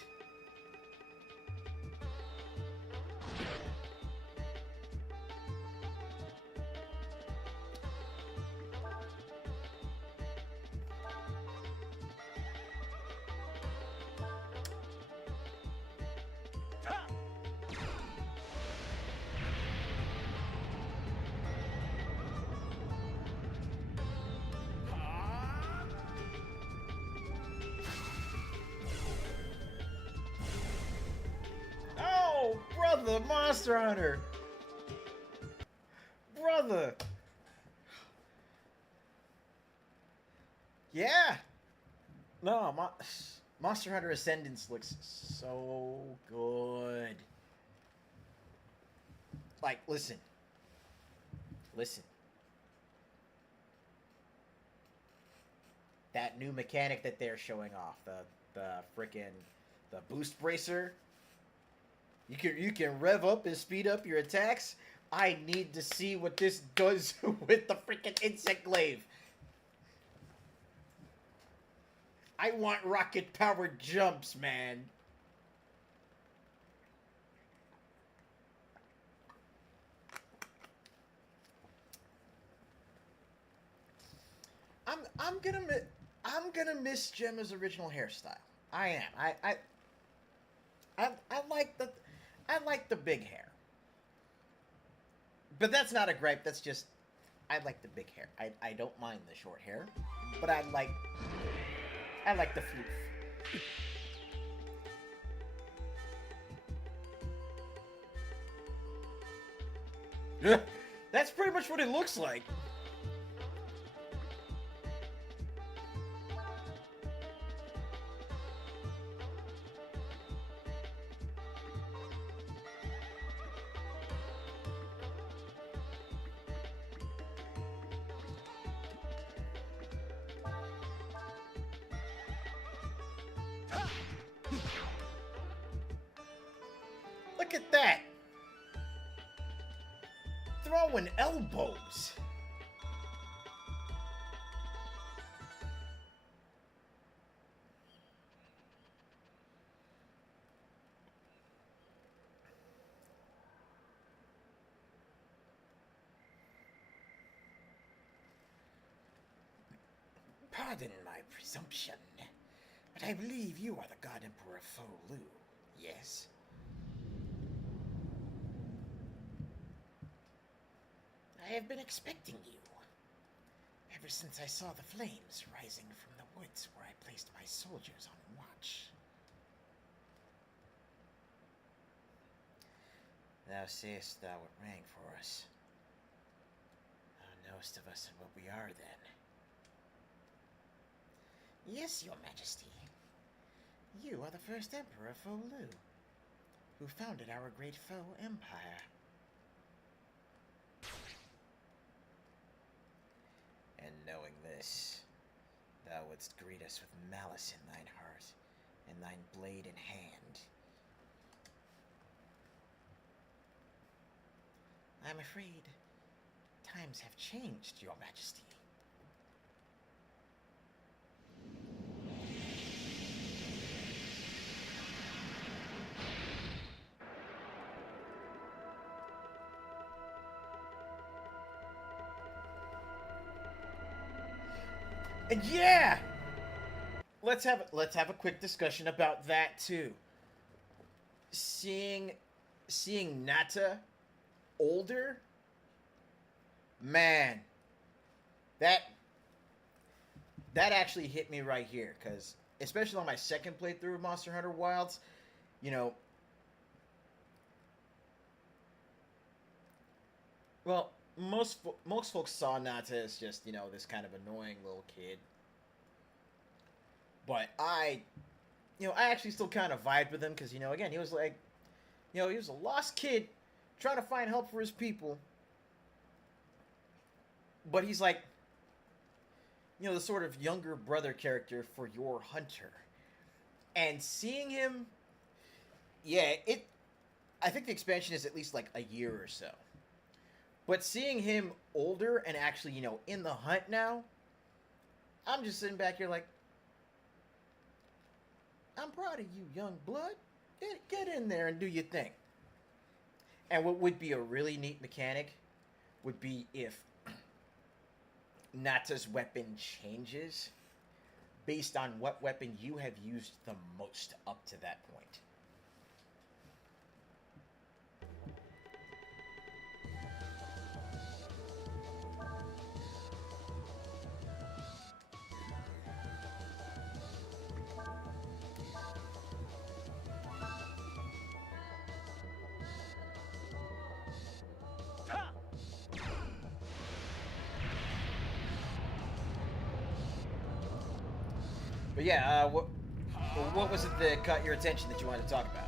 Brother, Monster Hunter! Brother! Yeah! No, Monster Hunter Ascendance looks so good. Like, listen. Listen. That new mechanic that they're showing off, the frickin' the boost bracer. You can rev up and speed up your attacks. I need to see what this does with the freaking insect glaive. I want rocket powered jumps, man. I'm gonna miss Gemma's original hairstyle. I am. I like the big hair. But that's not a gripe, that's just I like the big hair. I don't mind the short hair, but I like the floof. That's pretty much what it looks like. at that! Throwing elbows! Pardon my presumption, but I believe you are the God Emperor Fo Lu, yes? I have been expecting you, ever since I saw the flames rising from the woods where I placed my soldiers on watch. Thou sayest thou what rang for us. Thou knowest of us and what we are, then. Yes, your majesty. You are the first emperor of Fo Lu, who founded our great Fo empire. And knowing this, thou wouldst greet us with malice in thine heart, and thine blade in hand. I'm afraid times have changed, your majesty. And yeah, let's have a quick discussion about that too. Seeing Nata older, man, that actually hit me right here, because especially on my second playthrough of Monster Hunter Wilds, you know, well, most folks saw Nata as just, you know, this kind of annoying little kid. But I actually still kind of vibed with him, because, you know, again, he was like, you know, he was a lost kid trying to find help for his people. But he's like, you know, the sort of younger brother character for your hunter. And seeing him, yeah, I think the expansion is at least like a year or so. But seeing him older and actually, you know, in the hunt now, I'm just sitting back here like, I'm proud of you, young blood. Get in there and do your thing. And what would be a really neat mechanic would be if Nata's weapon changes based on what weapon you have used the most up to that point. But yeah, what was it that caught your attention that you wanted to talk about?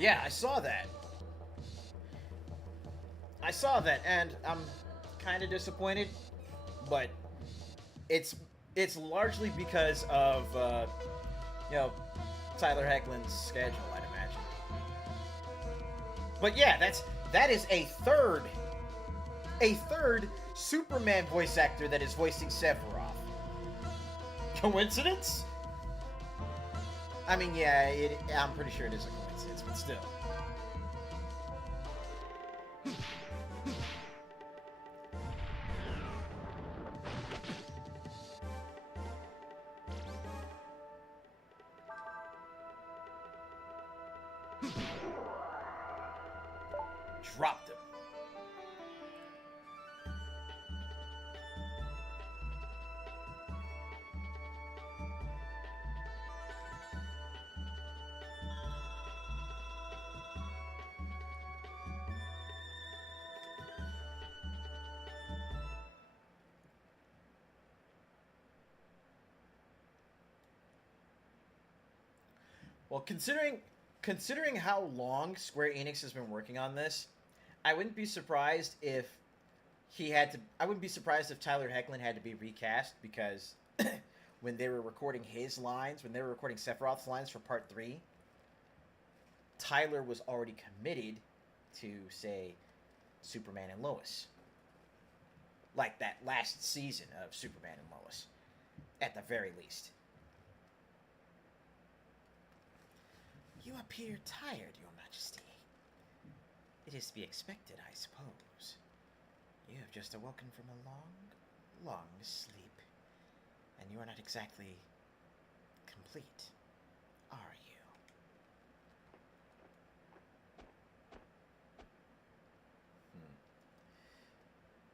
Yeah, I saw that. And I'm kind of disappointed, but it's largely because of you know, Tyler Hoechlin's schedule, I'd imagine. But yeah, that is a third Superman voice actor that is voicing Sephiroth. Coincidence? I mean, yeah, I'm pretty sure it is a coincidence, but still. dropped him. Well, considering how long Square Enix has been working on this, I wouldn't be surprised if he had to. I wouldn't be surprised if Tyler Hoechlin had to be recast because when they were recording his lines, when they were recording Sephiroth's lines for Part 3, Tyler was already committed to, say, Superman and Lois. Like that last season of Superman and Lois, at the very least. You appear tired, Your Majesty. It is to be expected, I suppose. You have just awoken from a long, long sleep, and you are not exactly complete, are you?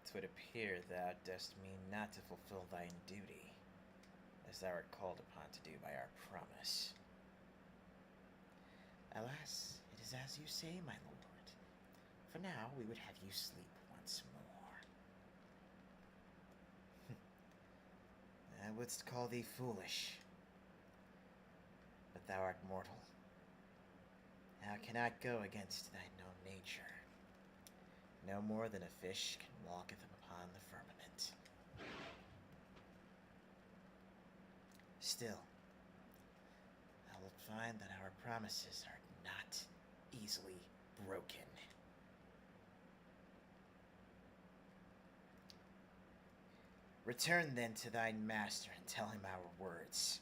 It would appear thou dost mean not to fulfill thine duty, as thou art called upon to do by our promise. Alas, it is as you say, my lord. For now, we would have you sleep once more. Thou wouldst call thee foolish, but thou art mortal. Thou cannot go against thy known nature, no more than a fish can walketh upon the firmament. Still, thou wilt find that our promises are not easily broken. Return then to thine master and tell him our words.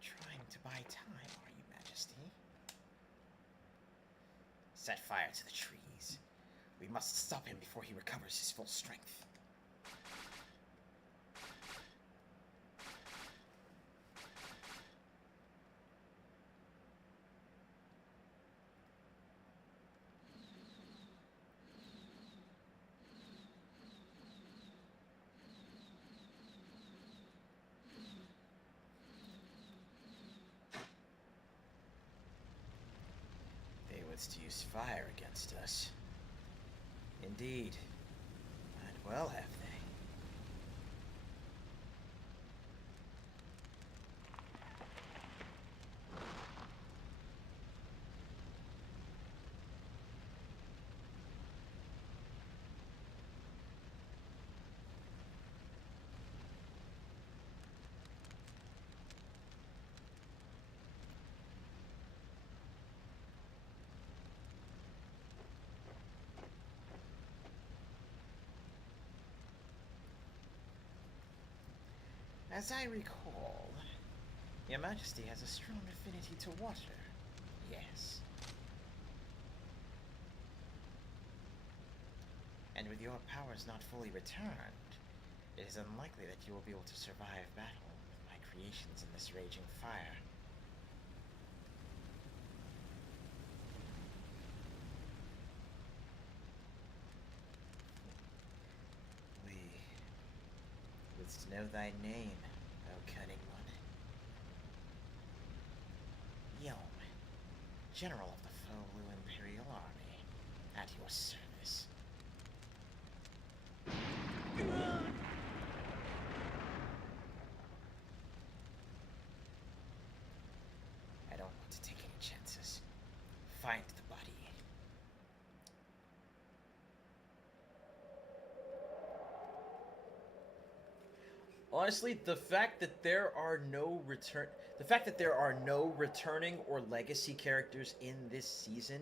Trying to buy time, are you, Majesty? Set fire to the trees. We must stop him before he recovers his full strength. They wouldst use fire against us. Indeed. And well have they. As I recall, Your Majesty has a strong affinity to water. Yes. And with your powers not fully returned, it is unlikely that you will be able to survive battle with my creations in this raging fire. We wouldst know thy name, O cunning one. Yelm, General of the Folu Imperial Army, at your service. I don't want to take any chances. Find the body. Honestly, the fact that there are no returning or legacy characters in this season,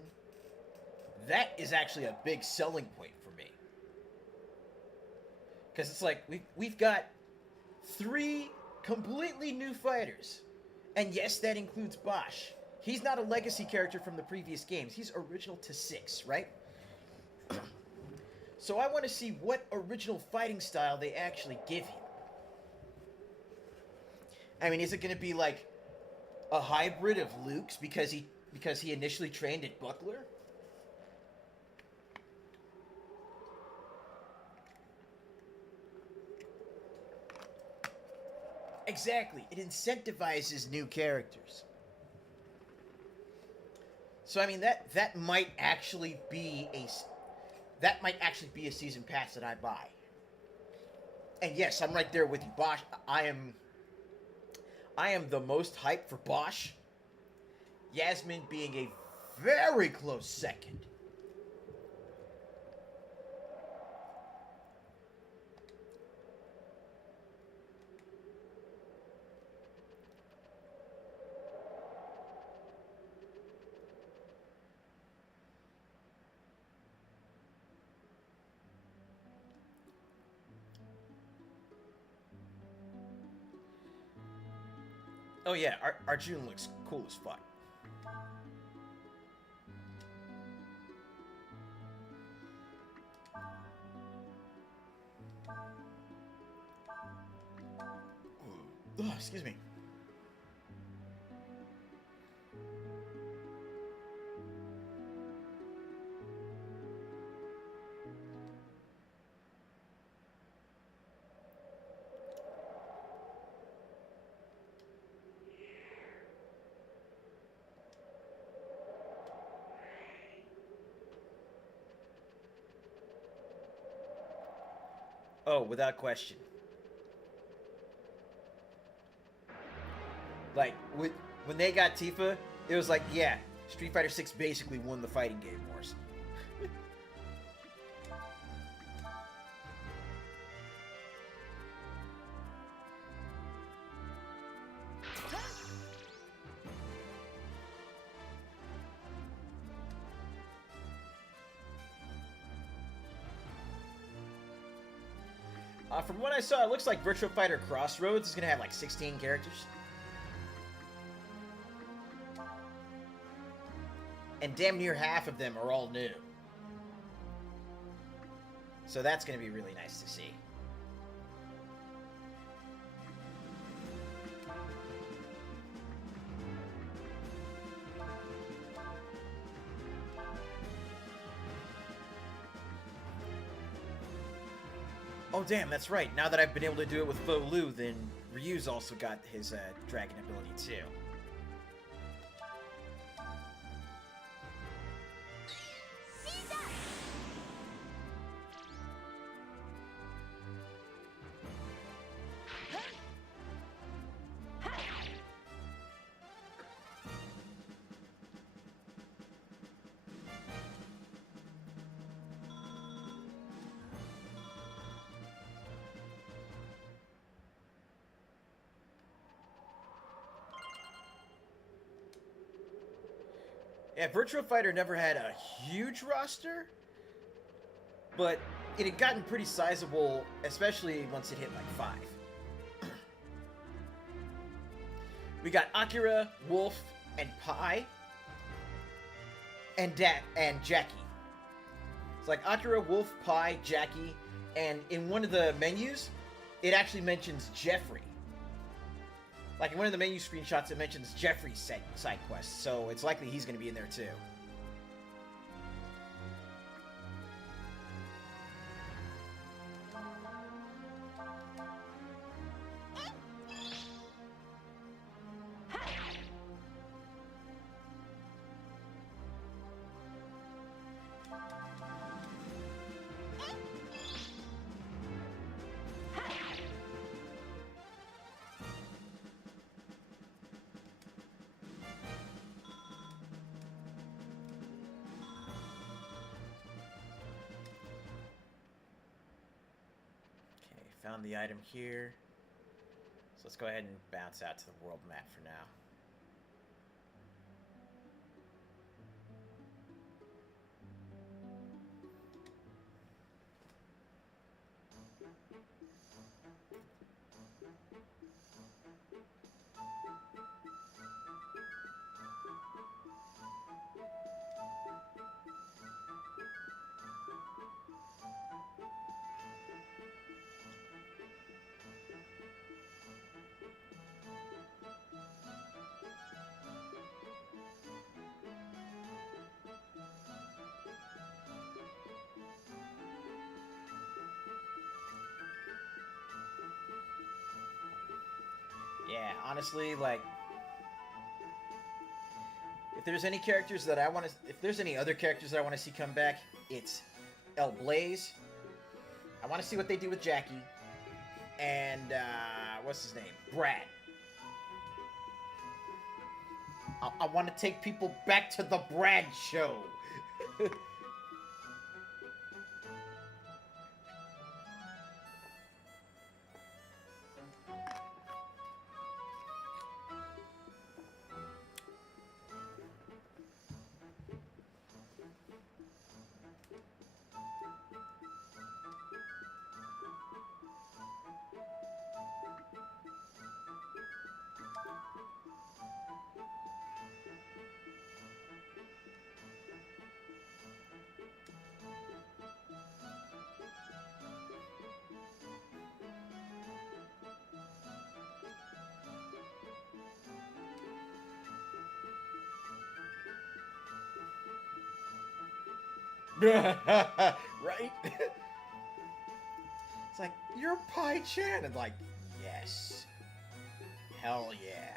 that is actually a big selling point for me. Because it's like we've got 3 completely new fighters, and yes, that includes Bosch. He's not a legacy character from the previous games. He's original to 6, right? So I want to see what original fighting style they actually give him. I mean, is it going to be like a hybrid of Luke's because he initially trained at Buckler? Exactly. It incentivizes new characters. So I mean that might actually be a season pass that I buy. And yes, I'm right there with you, Bosch. I am the most hyped for Bosch. Yasmin being a very close second. Oh yeah, Arjun looks cool as fuck. Oh, excuse me. Oh, without question. Like when they got Tifa, it was like, yeah, Street Fighter 6 basically won the fighting game wars. From what I saw, it looks like Virtual Fighter Crossroads is gonna have like 16 characters. And damn near half of them are all new. So that's gonna be really nice to see. Oh damn, that's right. Now that I've been able to do it with Fo Lu, then Ryu's also got his dragon ability too. Yeah, Virtua Fighter never had a huge roster, but it had gotten pretty sizable, especially once it hit like 5. We got Akira, Wolf, and Pi, and Jackie. It's like Akira, Wolf, Pi, Jackie, and in one of the menus, it actually mentions Jeffrey. Like in one of the menu screenshots, it mentions Jeffrey's side quest, so it's likely he's going to be in there too. Found the item here. So let's go ahead and bounce out to the world map for now. Yeah, honestly, like, if there's any characters that I want to, if there's any other characters that I want to see come back, it's El Blaze. I want to see what they do with Jackie, and what's his name, Brad. I want to take people back to the Brad show. Right? It's like, you're Pai Chan. And like, yes. Hell yeah.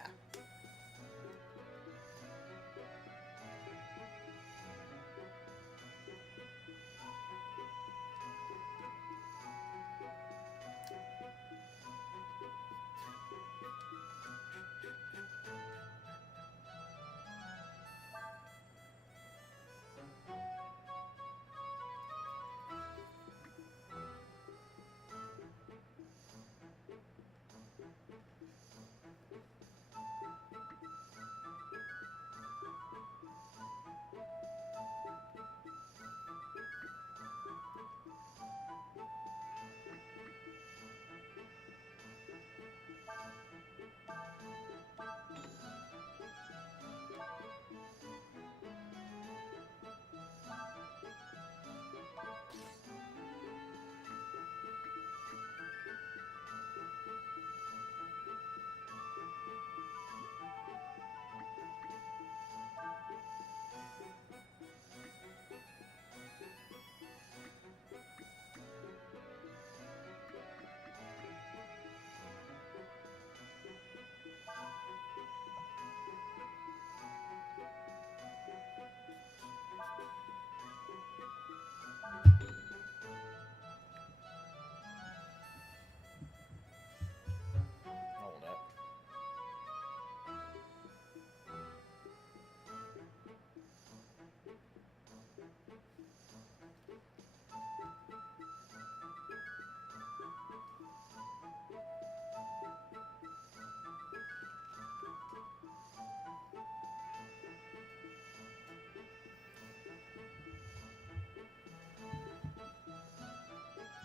Hold up.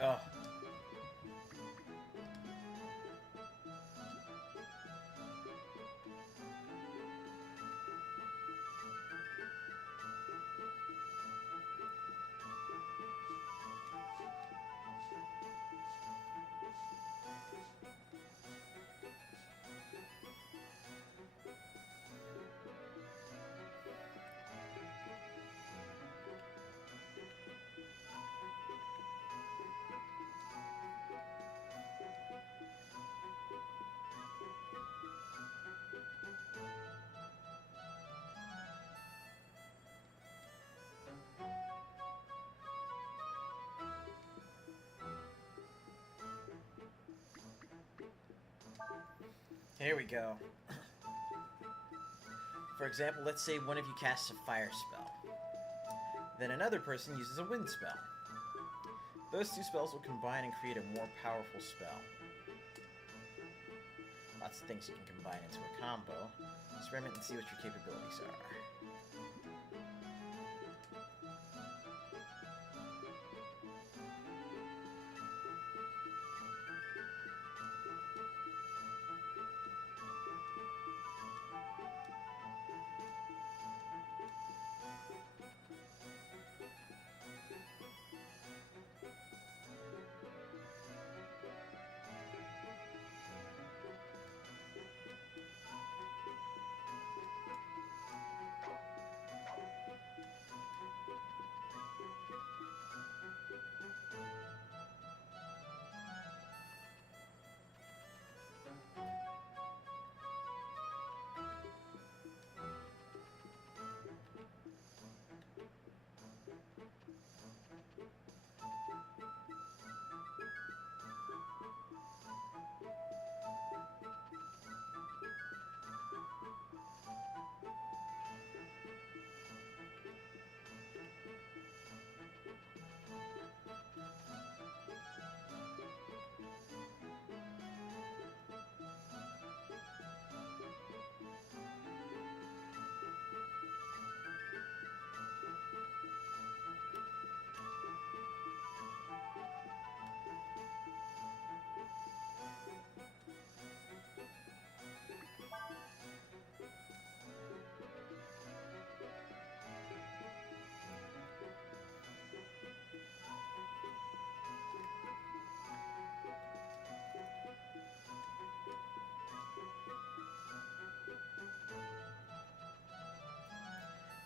Oh. Here we go. For example, let's say one of you casts a fire spell. Then another person uses a wind spell. Those two spells will combine and create a more powerful spell. Lots of things you can combine into a combo. Experiment and see what your capabilities are.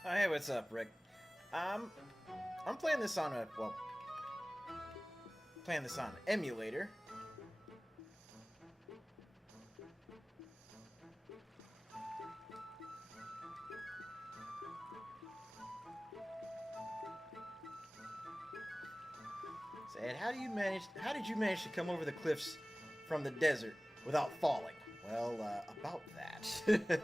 Oh, hey, what's up, Rick? Um, I'm playing this on a playing this on an emulator. Said, how did you manage to come over the cliffs from the desert without falling? Well, about that.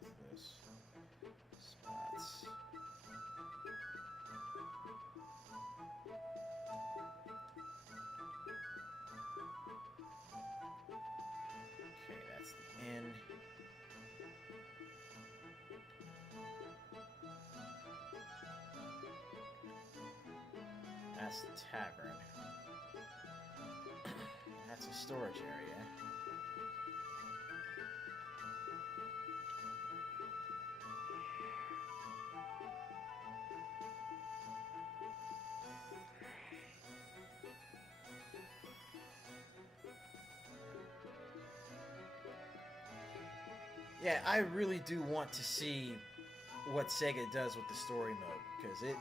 What's this? Spots. Okay, that's the inn. That's the tavern. That's a storage area. Yeah, I really do want to see what Sega does with the story mode, because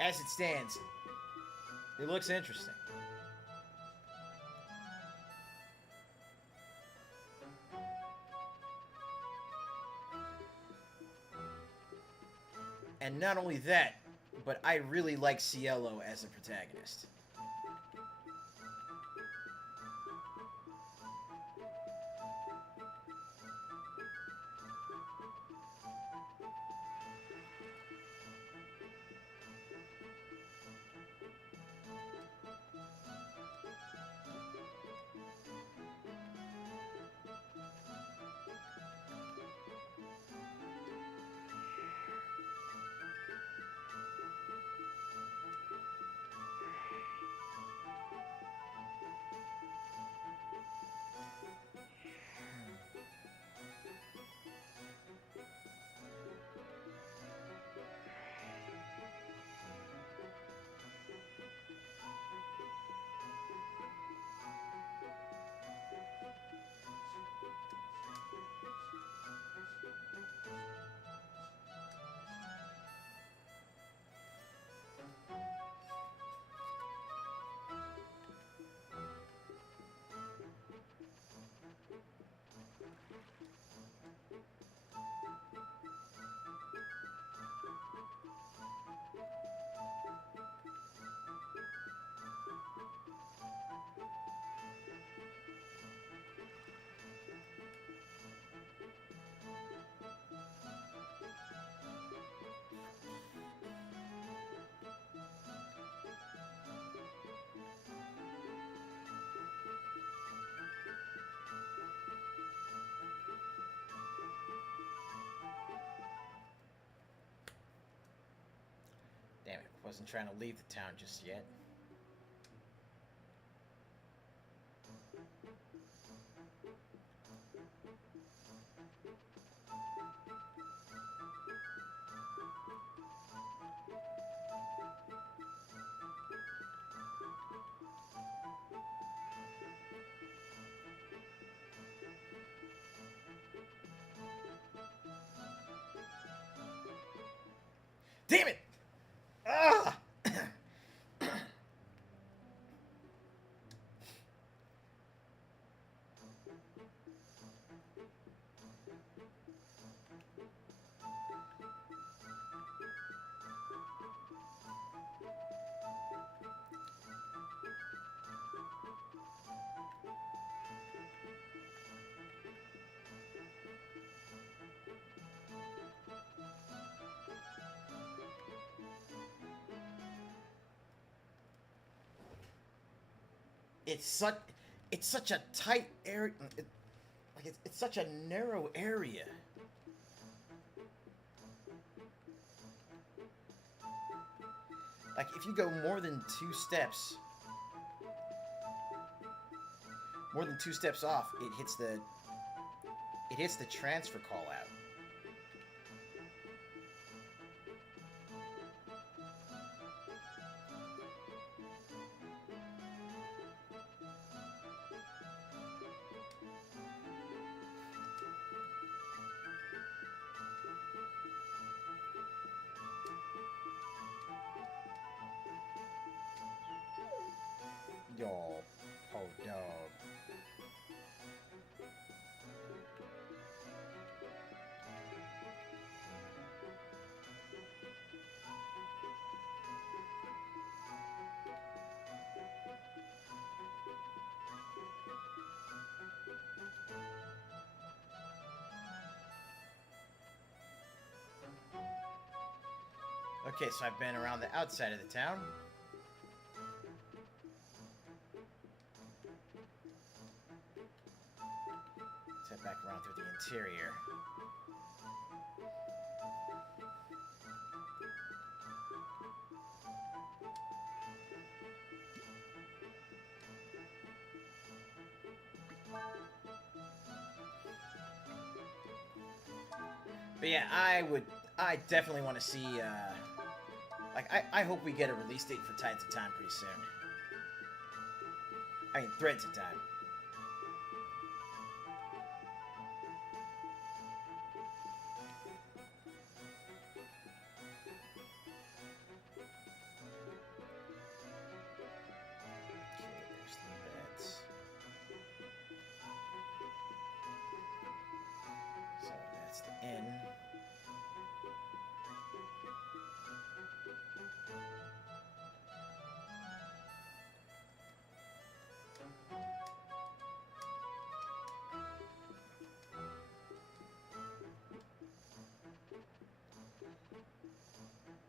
as it stands, it looks interesting. And not only that, but I really like Cielo as a protagonist. Damn it, wasn't trying to leave the town just yet. Damn it! Ah! it's such a tight area. It's such a narrow area. Like if you go more than two steps off, it hits the transfer call out. Yo, oh dog. Okay, so I've been around the outside of the town. Let's head back around through the interior. But yeah, I definitely want to see, I hope we get a release date for Tides of Time pretty soon. I mean, Threads of Time. Okay, there's the beds. So that's the inn.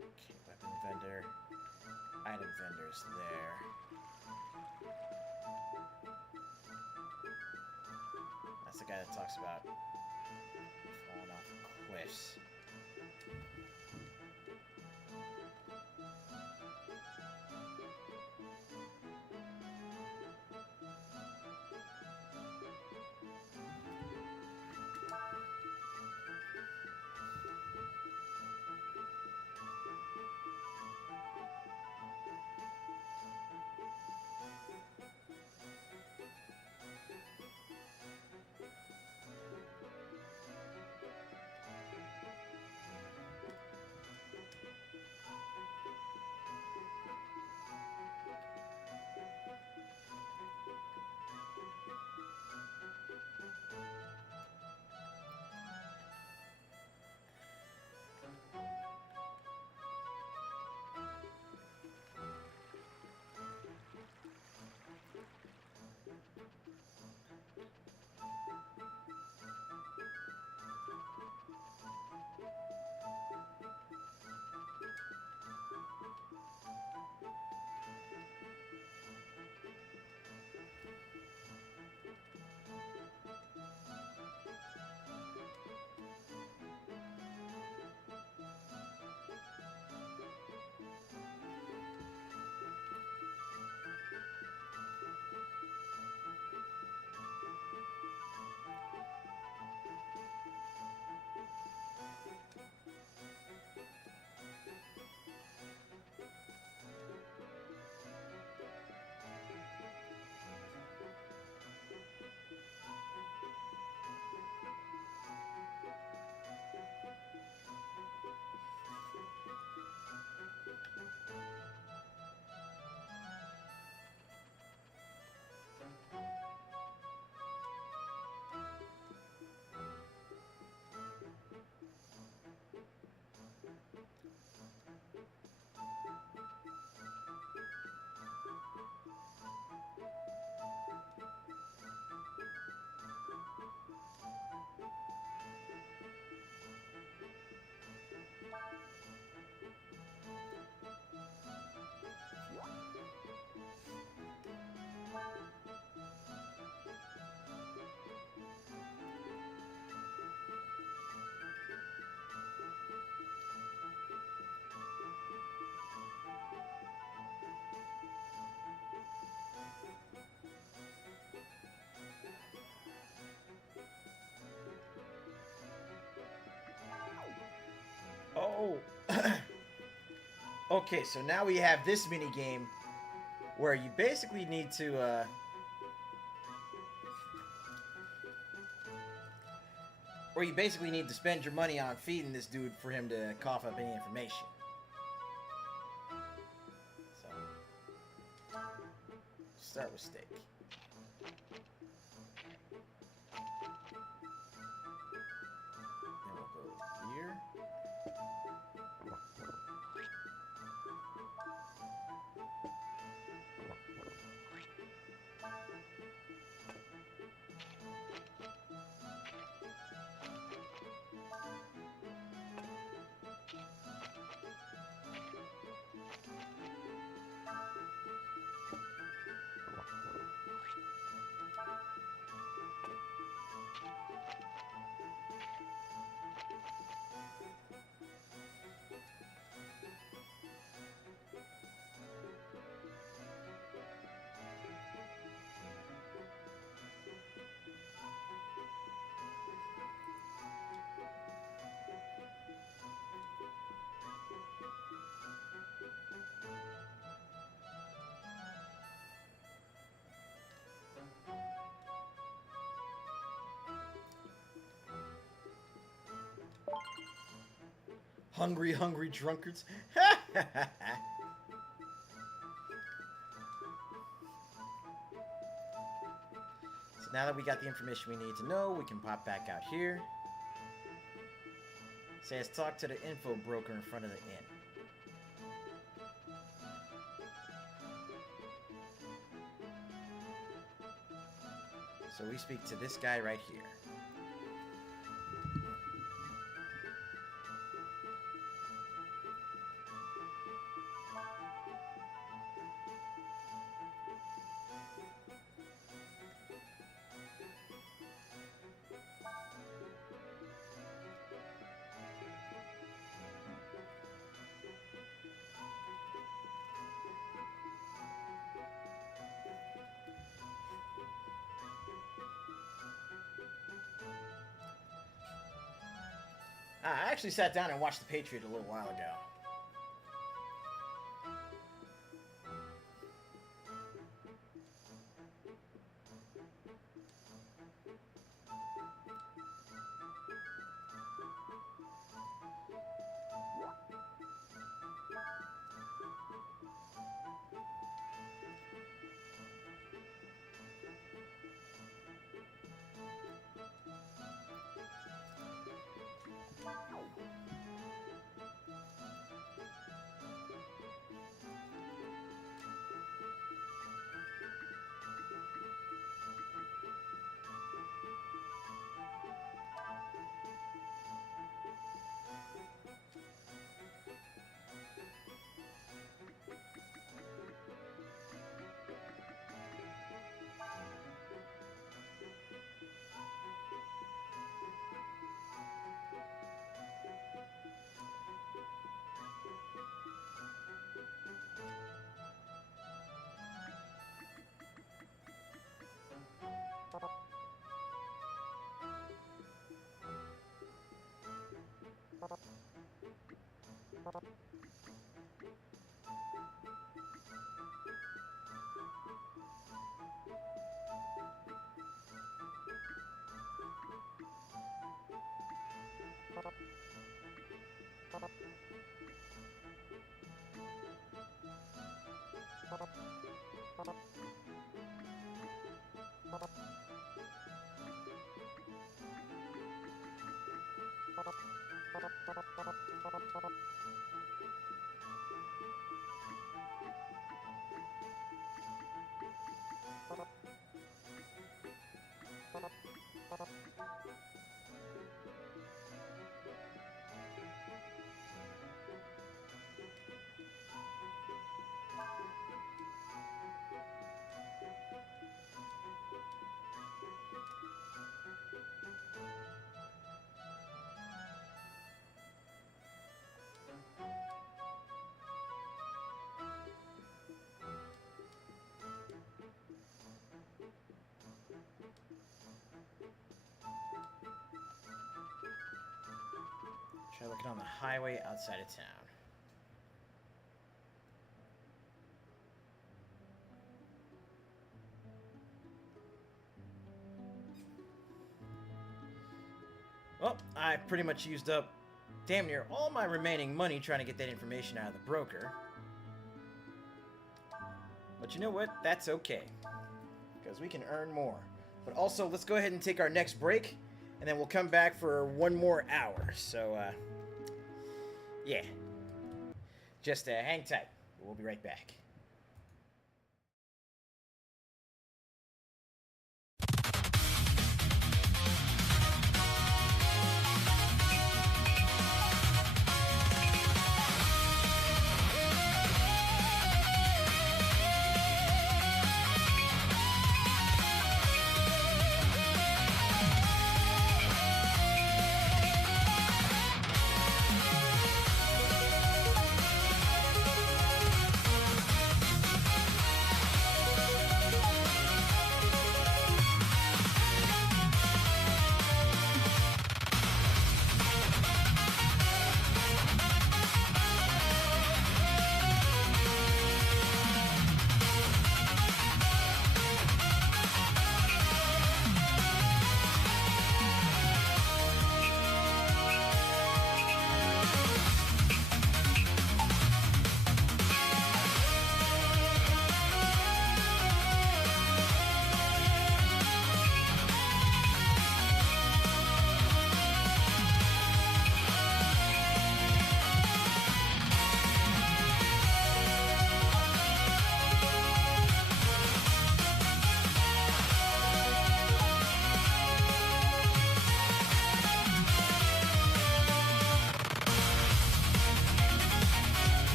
Okay, weapon vendor. Item vendors there. That's the guy that talks about falling off cliffs. Oh. Okay, so now we have this mini game where you basically need to spend your money on feeding this dude for him to cough up any information. So, start with steak. Then we'll go here. Hungry, hungry drunkards. So now that we got the information we need to know, we can pop back out here. It says talk to the info broker in front of the inn. So we speak to this guy right here. I actually sat down and watched The Patriot a little while ago. Try looking on the highway outside of town. Well, I pretty much used up damn near all my remaining money trying to get that information out of the broker. But you know what? That's okay. Because we can earn more. But also, let's go ahead and take our next break. And then we'll come back for one more hour. So, yeah. Just hang tight. We'll be right back.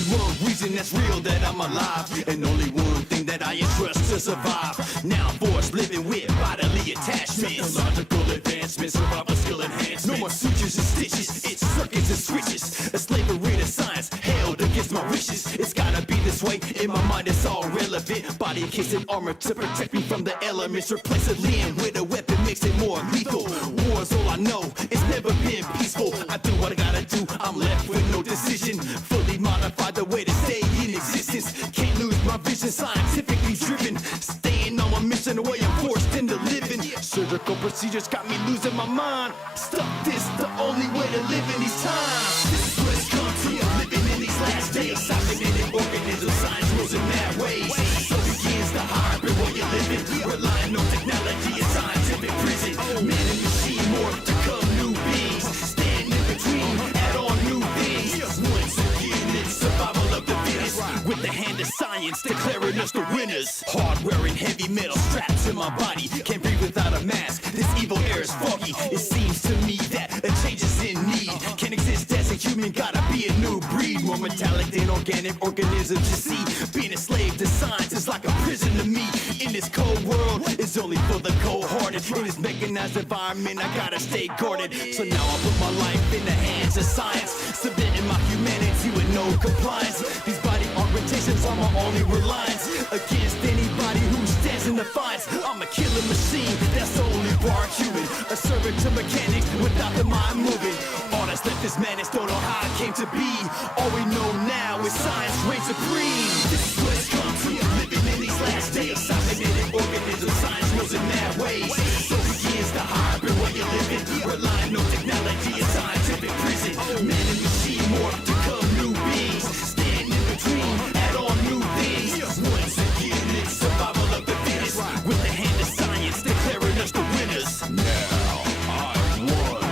only one reason that's real that I'm alive, and only one thing that I entrust to survive. Now I'm forced living with bodily attachments, technological advancements, survival skill enhancements. No more sutures and stitches, it's circuits and switches. A slavery to science, held against my wishes. It's gotta be this way, in my mind it's all relevant. Body encased in armor to protect me from the elements. Replace a limb with a weapon makes it more lethal. War's all I know, it's never been peaceful. I do what I gotta do, I'm left with no decision. Fully modified the way to stay in existence. Can't lose my vision, scientifically driven. Staying on my mission, the way I'm forced into living. Surgical procedures got me losing my mind. Stuck this, the only way to live in these times. This is what it's come to, living in these last days. Cybernetic organisms, science rules in mad ways. So begins the hybrid where you're living. Relying on technology and scientific prison. Man and machine morph to come new beings. Stand in between, add on new things. Once again, it's survival of the fittest. With the hand of science declaring us the winners. Hardware and heavy metal strapped to my body. Can't breathe without a mask, this evil air is foggy. It seems to me that a change is in need. Can't exist as a human, gotta be a new breed. More metallic than organic organisms, you see. Being a slave to science is like a prison to me. In this cold world, it's only for the cold-hearted. In this mechanized environment, I gotta stay guarded. So now I put my life in the hands of science, submitting my humanity with no compliance. These body augmentations are my only reliance against anybody who stands in defiance. I'm a killer machine, that's the only bar human. A servant to mechanics without the mind moving. All that's left is madness, don't know how it came to be. All we know now is science reigns supreme. This is what it's come to, living in these last days. Cybernetic organisms, science rules in mad ways. So begins the hybrid where you're living. Relying on technology and scientific prison. Man and machine morph to come new beings. Stand in between, add on new things. Once again, it's survival of the fittest. With the hand of science declaring us the winners. Now I won.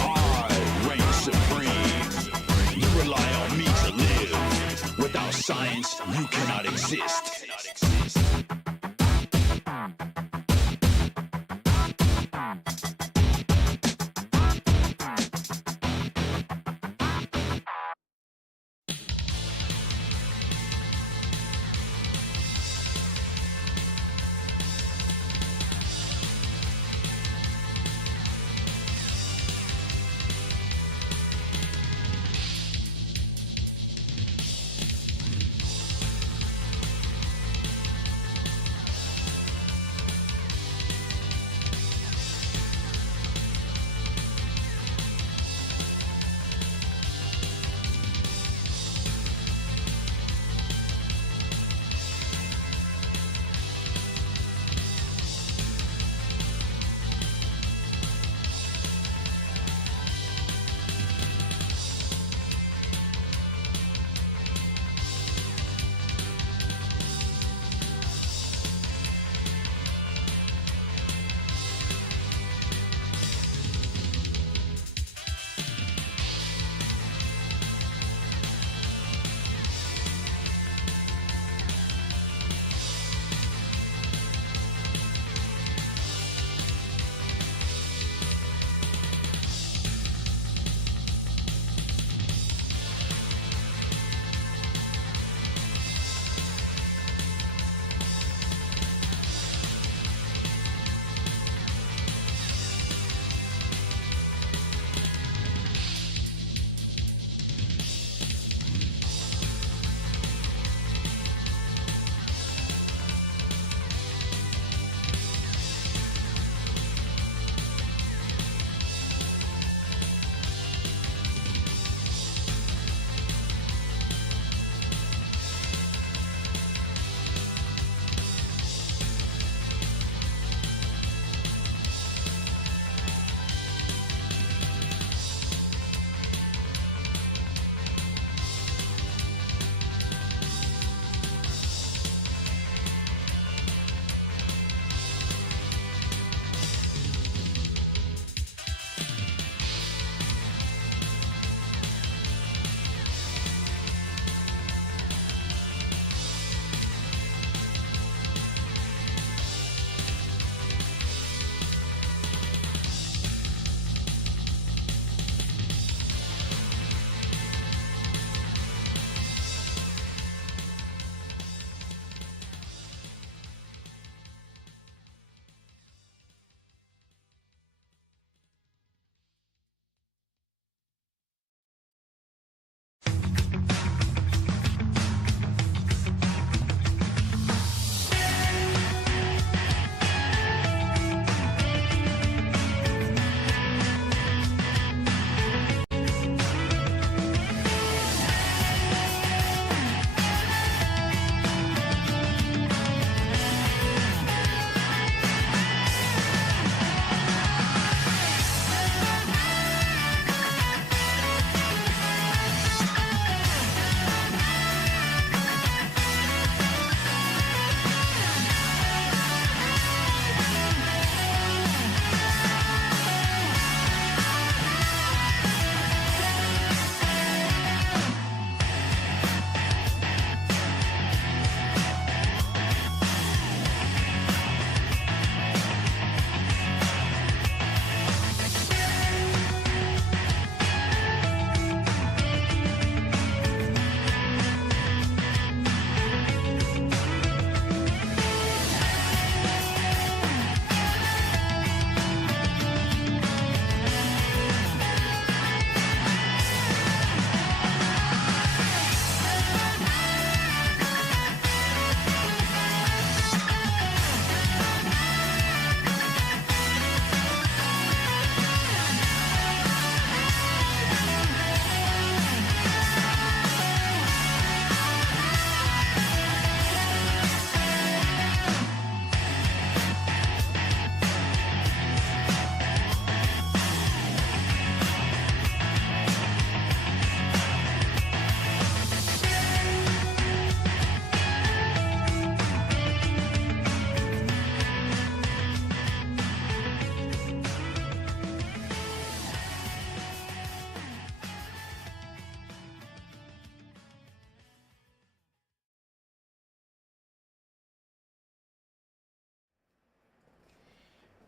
I reign supreme. You rely on me to live. Without science, you cannot exist.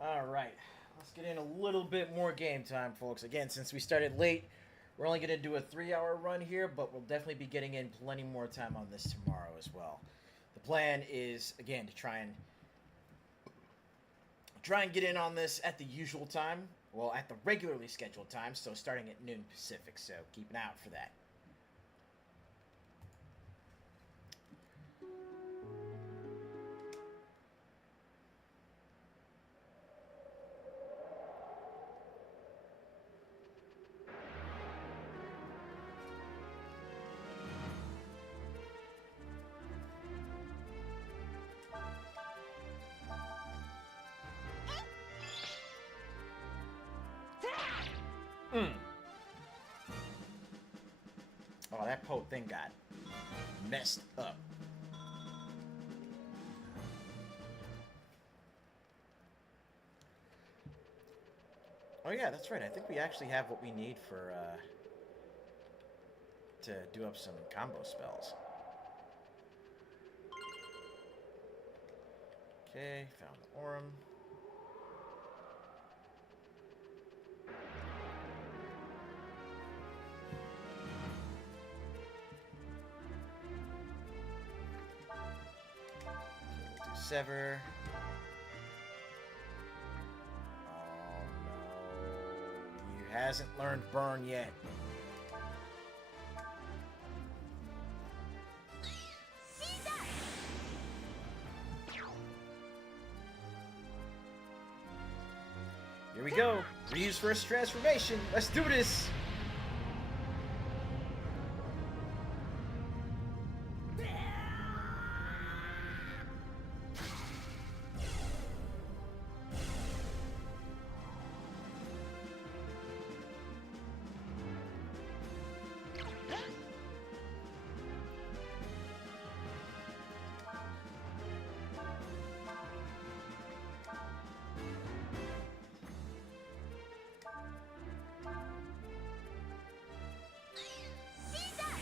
All right, let's get in a little bit more game time, folks. Again, since we started late, we're only going to do a 3-hour run here, but we'll definitely be getting in plenty more time on this tomorrow as well. The plan is, again, to try and get in on this at the usual time. Well, at the regularly scheduled time, so starting at noon Pacific, so keep an eye out for that. Oh, that Poe thing got messed up. Oh yeah, that's right. I think we actually have what we need for to do up some combo spells. Okay, found the Aurum. Sever. Oh no. You hasn't learned burn yet. Here we go. Ryu's first transformation. Let's do this.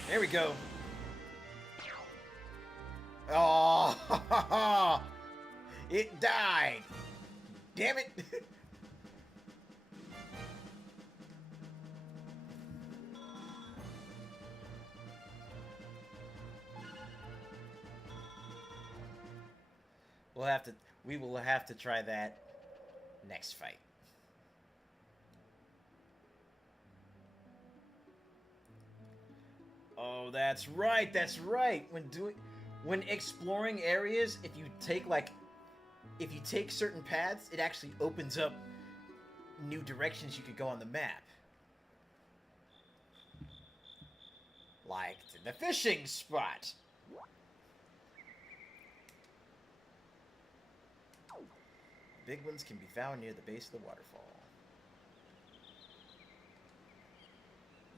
There we go. Oh, it died. Damn it. We will have to try that next fight. Oh, that's right. That's right. When exploring areas, if you take certain paths, it actually opens up new directions you could go on the map. Like to the fishing spot. Big ones can be found near the base of the waterfall.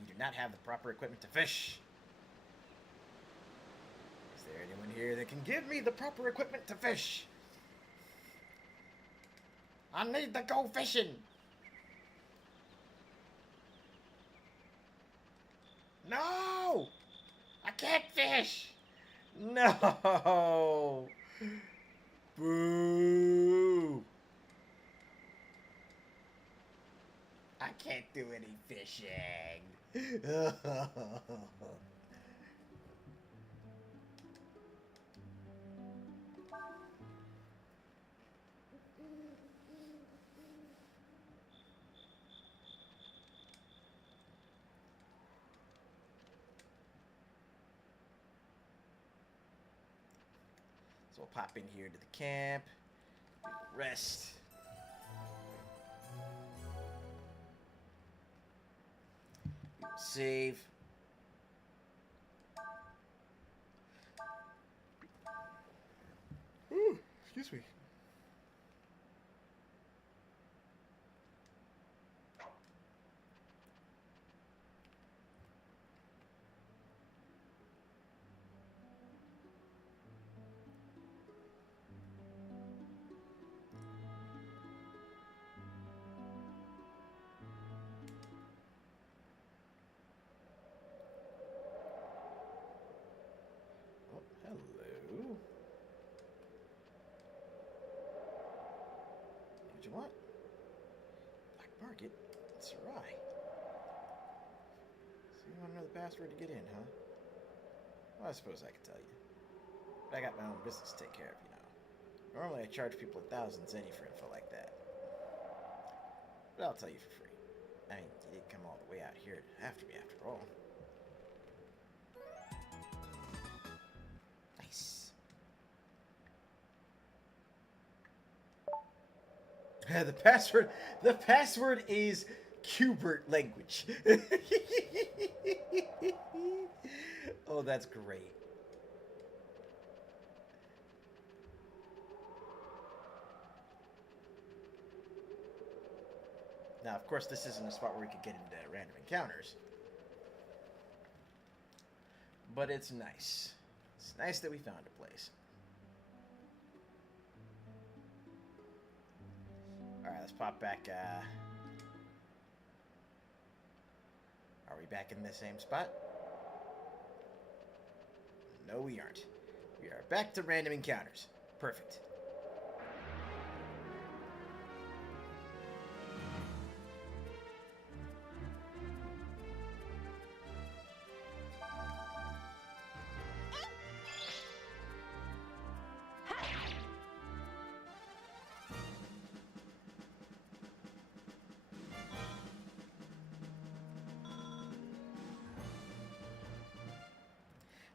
You do not have the proper equipment to fish. Is there anyone here that can give me the proper equipment to fish? I need to go fishing. No! I can't fish! No! Boo! I can't do any fishing. So we'll pop in here to the camp, rest. Save. Ooh, excuse me. you want. Black Market? Sarai. So you want to know the password to get in, huh? Well, I suppose I could tell you. But I got my own business to take care of, you know. Normally I charge people thousands any for info like that. But I'll tell you for free. I mean, you didn't come all the way out here after me after all. Nice. The password is Qbert language. Oh, that's great. Now, of course, this isn't a spot where we could get into random encounters. But it's nice. It's nice that we found a place. Alright, let's pop back. Are we back in the same spot? No, we aren't. We are back to random encounters. Perfect.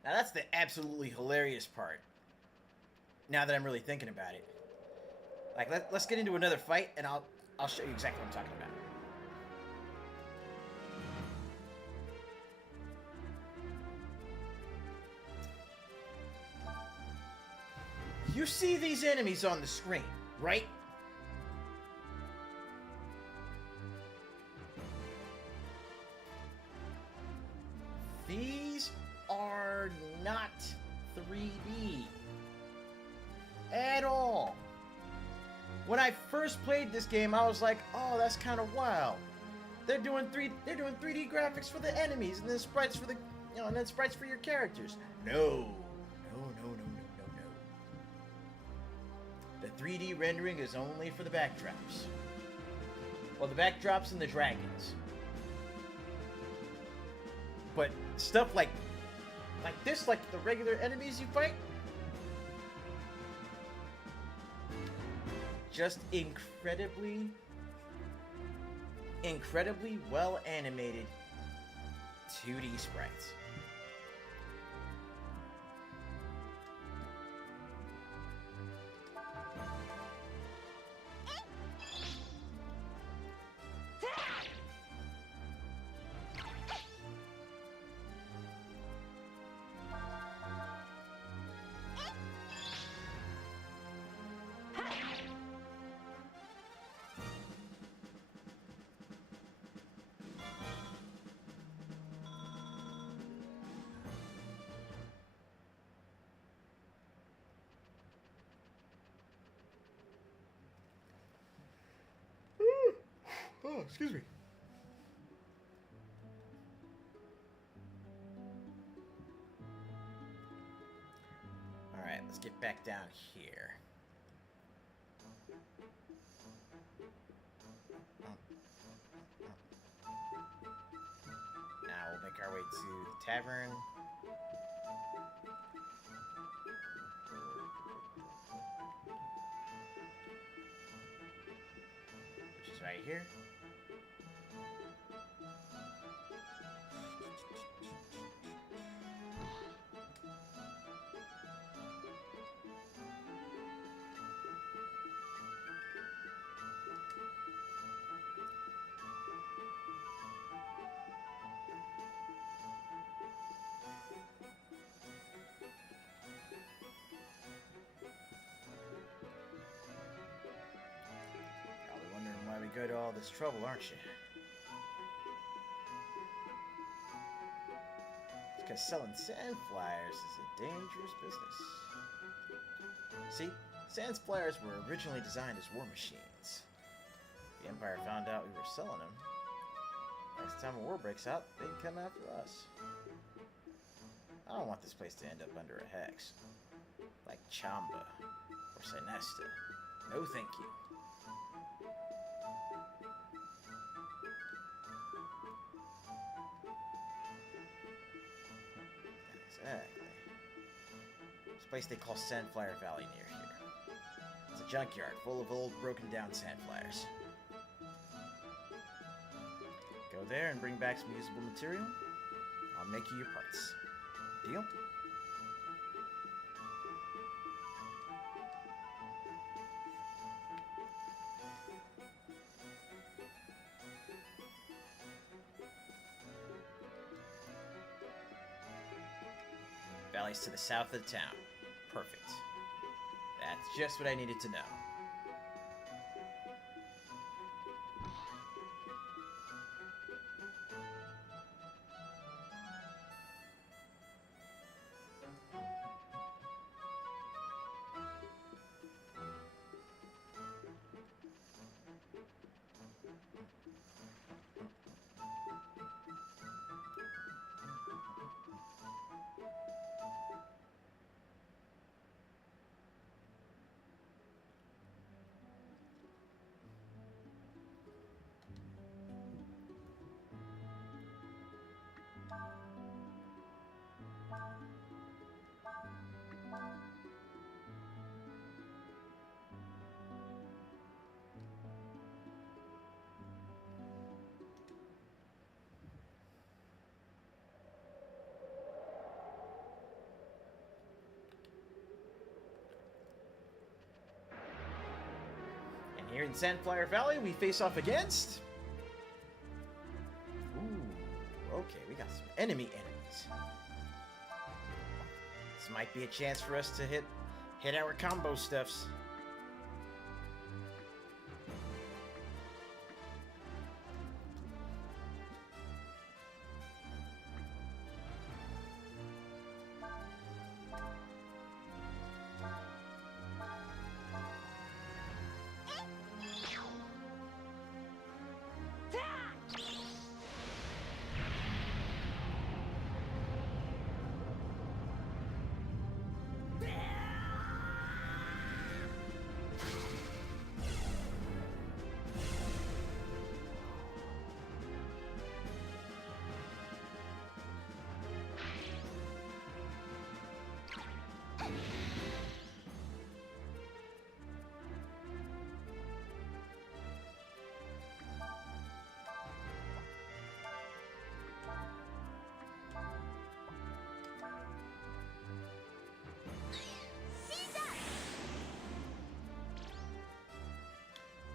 Now that's the absolutely hilarious part. Now that I'm really thinking about it. Like, let's get into another fight, and I'll show you exactly what I'm talking about. You see these enemies on the screen, right? These are not 3D at all. When I first played this game, I was like, "Oh, that's kind of wild. They're doing 3D graphics for the enemies, and then sprites for the, and then sprites for your characters." No. The 3D rendering is only for the backdrops. Well, the backdrops and the dragons. But stuff like this, like the regular enemies you fight, just incredibly well animated 2D sprites. Oh, excuse me. Alright, let's get back down here. Now we'll make our way to the tavern. Which is right here. We go to all this trouble, aren't you? It's because selling sand flyers is a dangerous business. See, sand flyers were originally designed as war machines. The Empire found out we were selling them. Next time a war breaks out, they can come after us. I don't want this place to end up under a hex. Like Chamba or Sinesta. No thank you. Exactly. This place they call Sandflower Valley near here. It's a junkyard full of old, broken down sandflyers. Go there and bring back some usable material. I'll make you your parts. Deal? Valley's to the south of the town. Perfect. That's just what I needed to know. Here in Sandflower Valley, we face off against... Ooh, okay, we got some enemies. This might be a chance for us to hit our combo stuffs.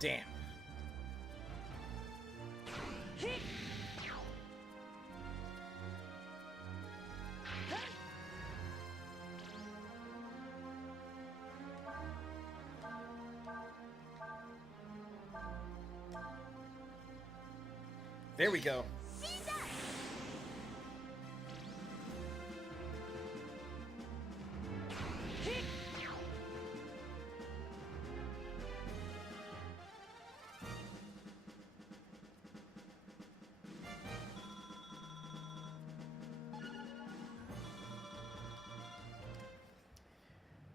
Damn. There we go.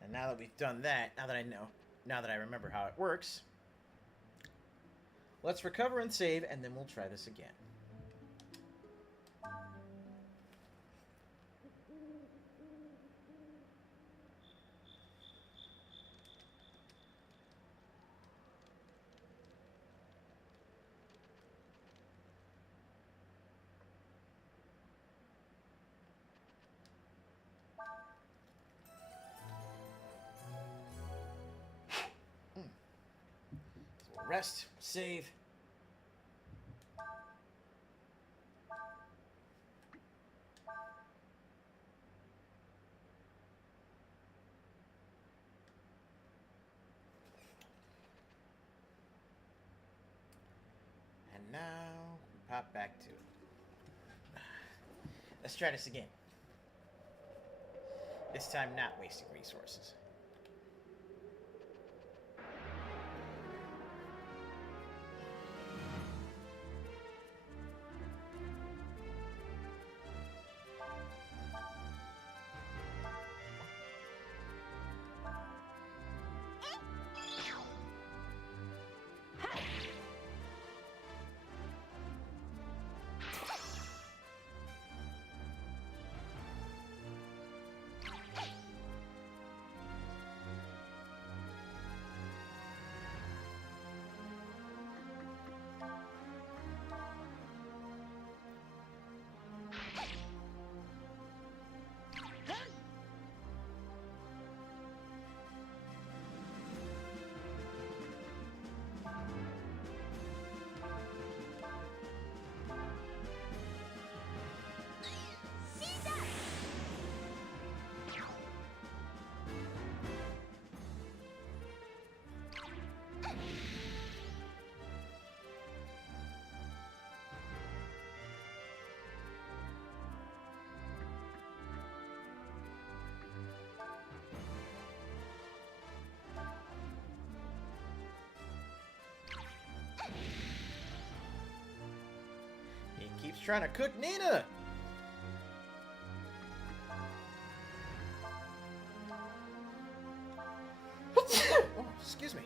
And now that we've done that, now that I remember how it works, let's recover and save, and then we'll try this again. So we'll rest, save. And now we pop back to it. Let's try this again. This time not wasting resources. trying to cook Nina. Oh, excuse me.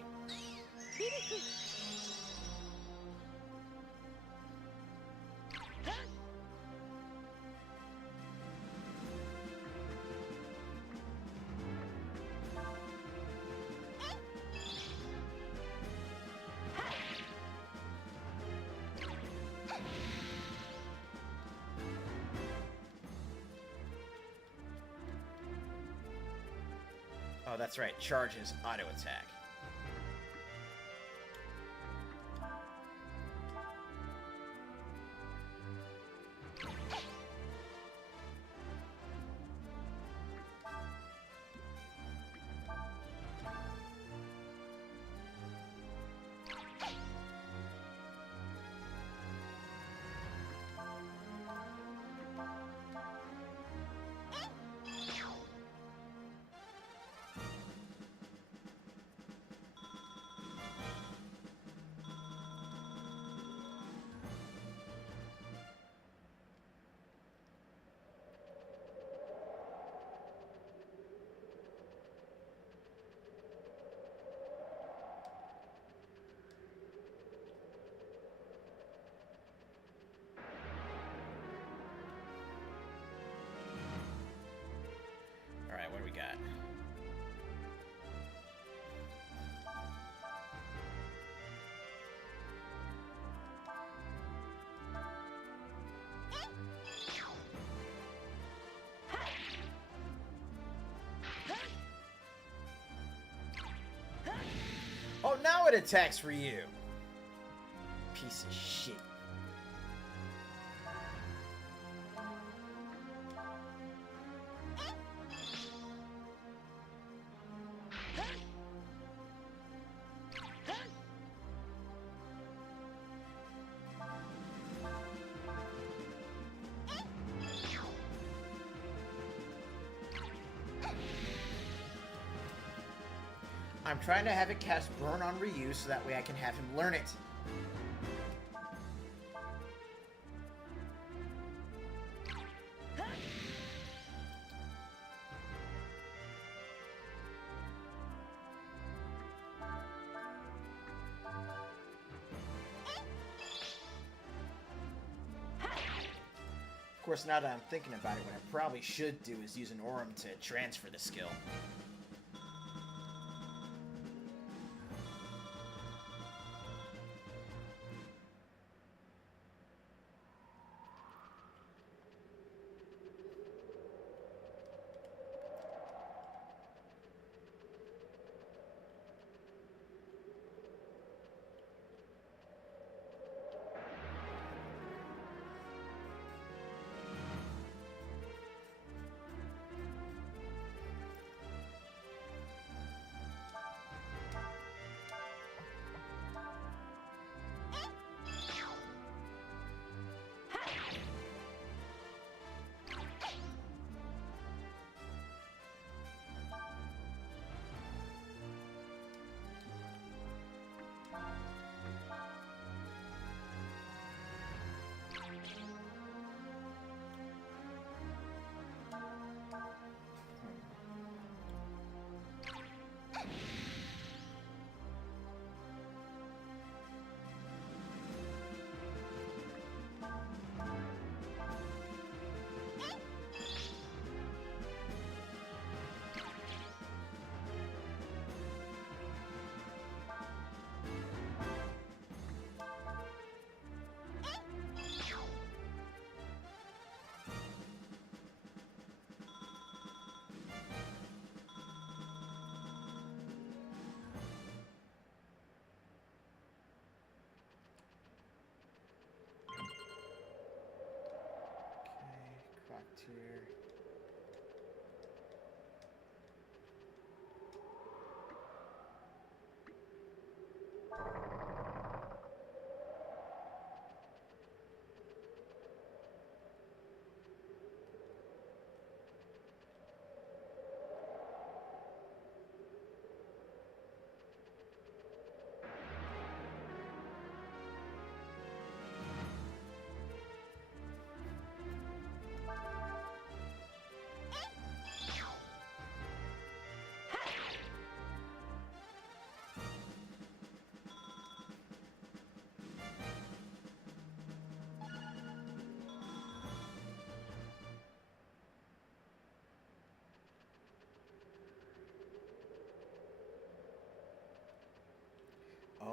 Oh, that's right. Charges auto attack. Alright, what do we got? Oh, now it attacks for you. Piece of shit. I'm trying to have it cast Burn on Ryu so that way I can have him learn it. Of course, now that I'm thinking about it, what I probably should do is use an Aurum to transfer the skill.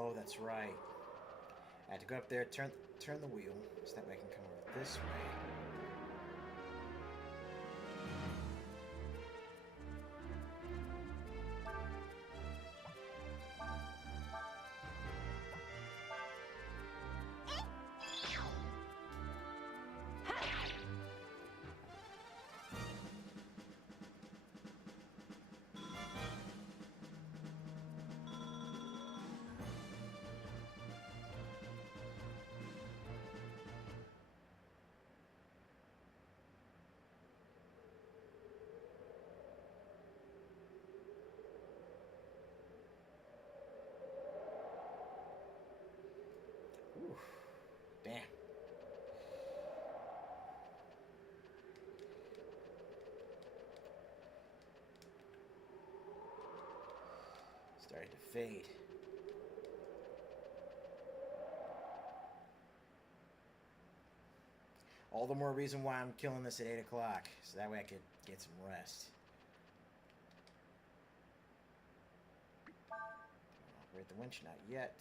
Oh, that's right. I had to go up there, turn the wheel, so that way I can come over this way. Ooh, damn. Started to fade. All the more reason why I'm killing this at 8 o'clock, so that way I could get some rest. Operate the winch, not yet.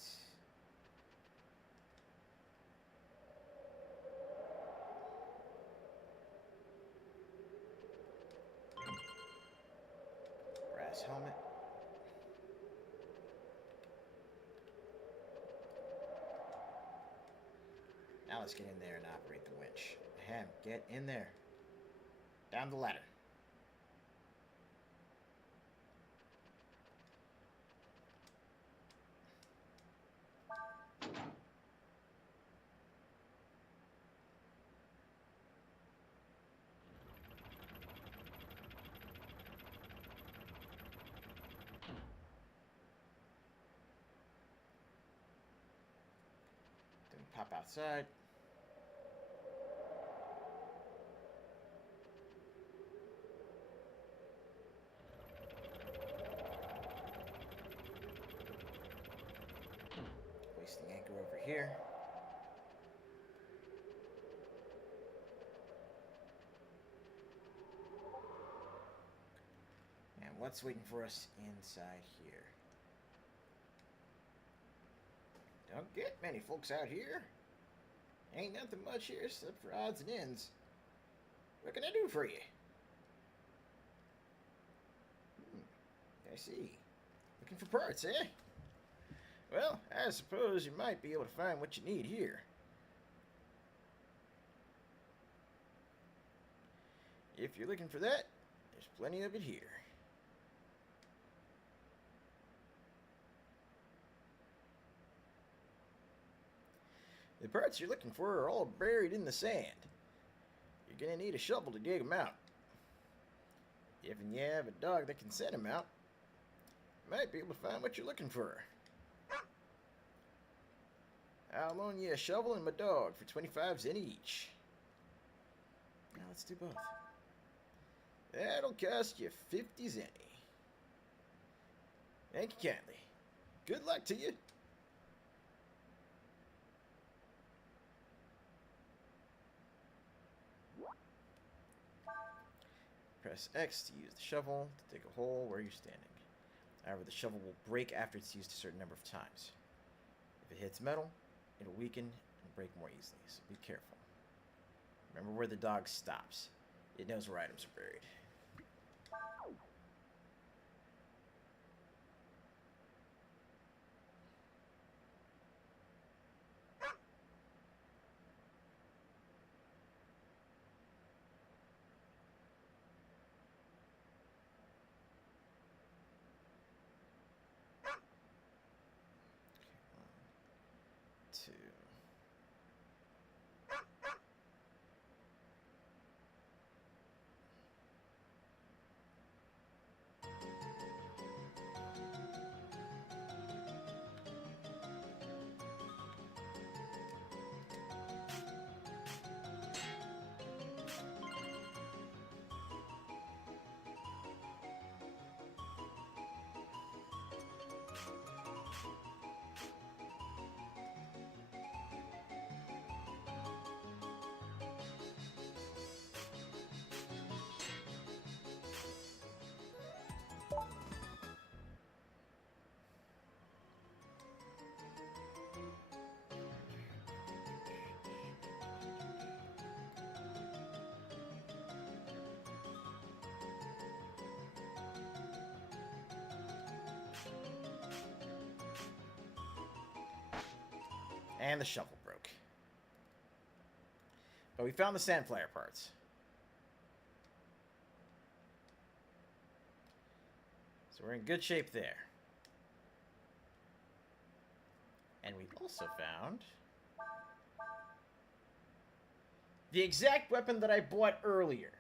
Brass helmet. Now let's get in there and operate the winch. Ahem, get in there. Down the ladder. Then pop outside. Hoisting anchor over here. And what's waiting for us inside here? Don't get many folks out here. Ain't nothing much here except for odds and ends. What can I do for you? I see. Looking for parts, eh? Well, I suppose you might be able to find what you need here. If you're looking for that, there's plenty of it here. The parts you're looking for are all buried in the sand. You're gonna need a shovel to dig them out. If you have a dog that can send them out, you might be able to find what you're looking for. I'll loan you a shovel and my dog for 25 cents each. Now let's do both. That'll cost you 50 cents. Thank you kindly. Good luck to you. Press X to use the shovel to dig a hole where you're standing. However, the shovel will break after it's used a certain number of times. If it hits metal, it'll weaken and break more easily, so be careful. Remember where the dog stops. It knows where items are buried. Two. And the shovel broke. But we found the sandflyer parts. So we're in good shape there. And we also found the exact weapon that I bought earlier.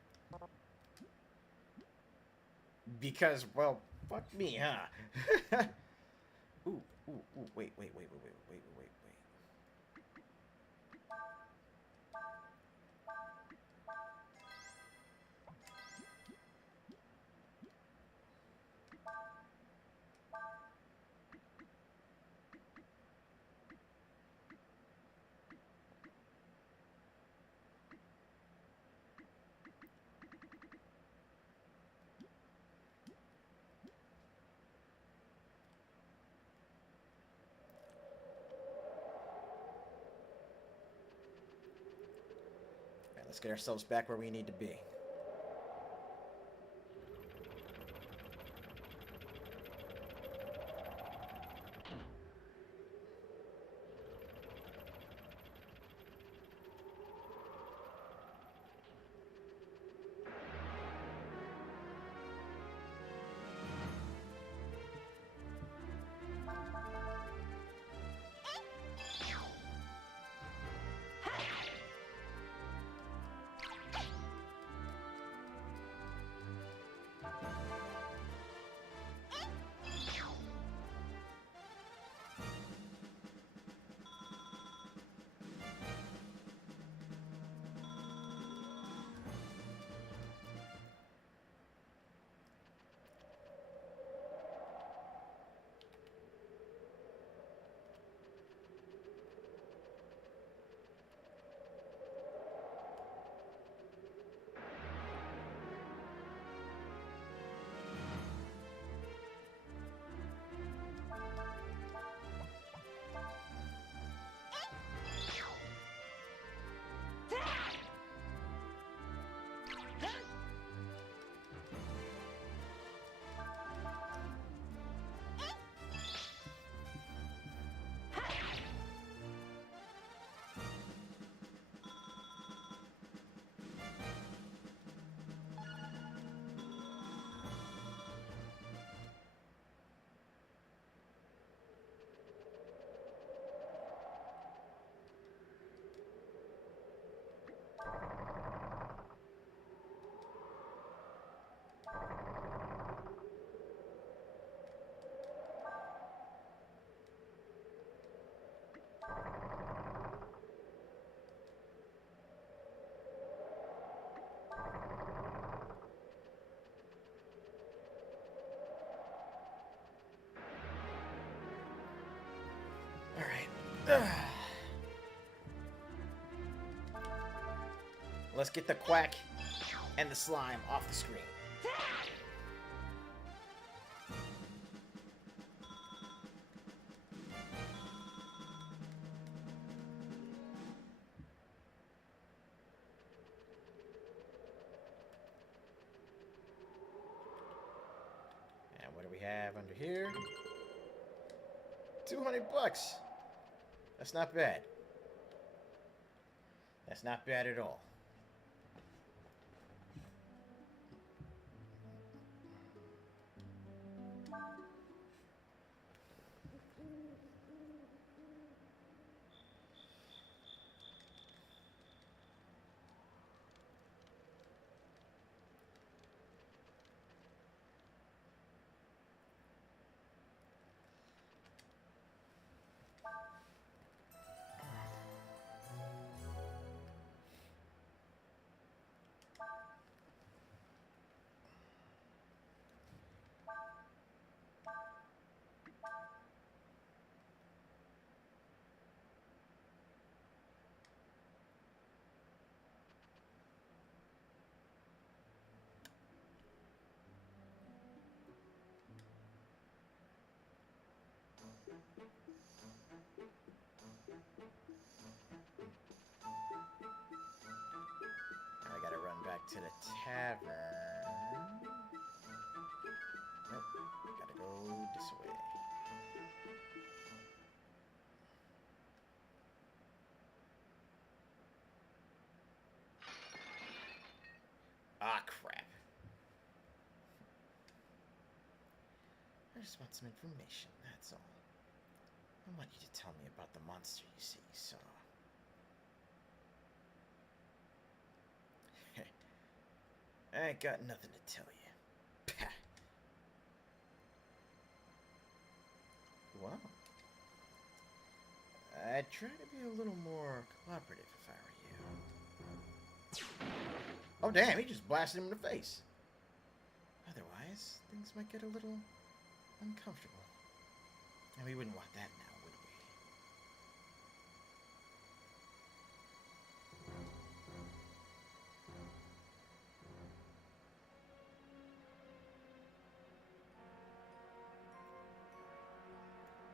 Because, well, fuck me, huh? Ooh, wait. Let's get ourselves back where we need to be. Let's get the quack and the slime off the screen. And what do we have under here? 200 bucks. That's not bad. That's not bad at all. I gotta run back to the tavern. Nope, gotta go this way. Ah, crap. I just want some information, that's all. I want you to tell me about the monster you see, so... I ain't got nothing to tell you. Pah. Well, I'd try to be a little more cooperative if I were you. Oh, damn, he just blasted him in the face. Otherwise, things might get a little uncomfortable. And we wouldn't want that now, would we?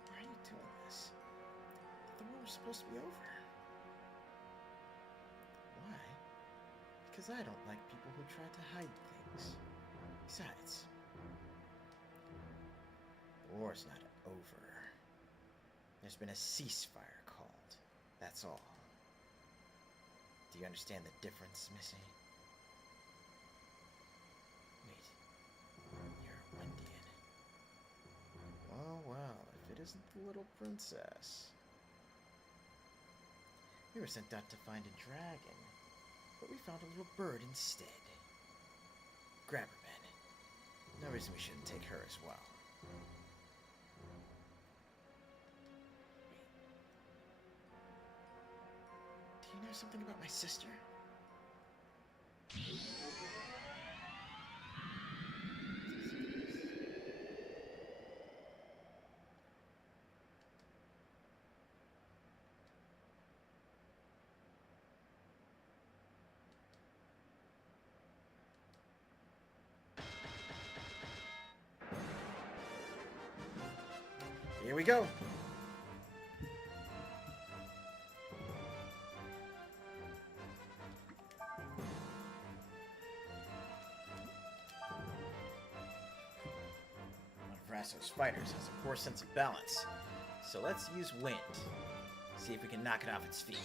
Why are you doing this? The war was supposed to be over. Why? Because I don't like people who try to hide things. Besides, the war's not over. There's been a ceasefire called. That's all. Do you understand the difference, Missy? Wait. You're a Wendian. Well, if it isn't the little princess. We were sent out to find a dragon, but we found a little bird instead. Grab her, Ben. No reason we shouldn't take her as well. Do you know something about my sister? Here we go. One of Rasso's fighters has a poor sense of balance, so let's use wind. See if we can knock it off its feet.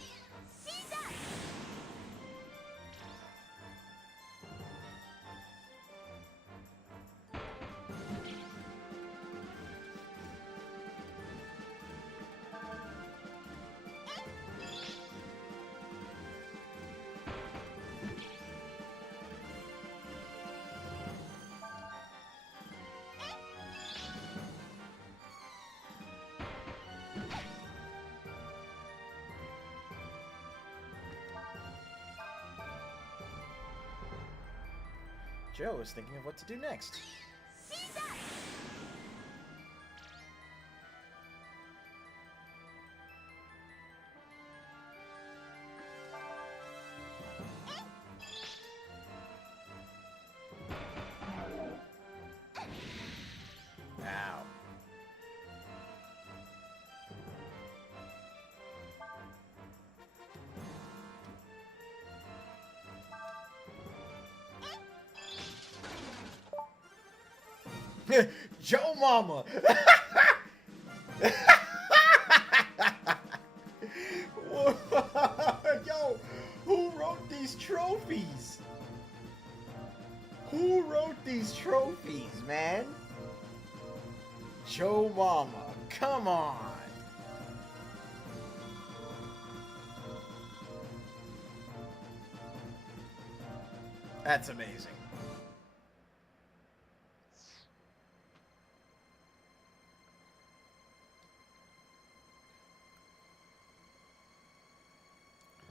Joe is thinking of what to do next. Ow. Joe Mama. Yo, who wrote these trophies? Who wrote these trophies, man? Joe Mama, come on. That's amazing.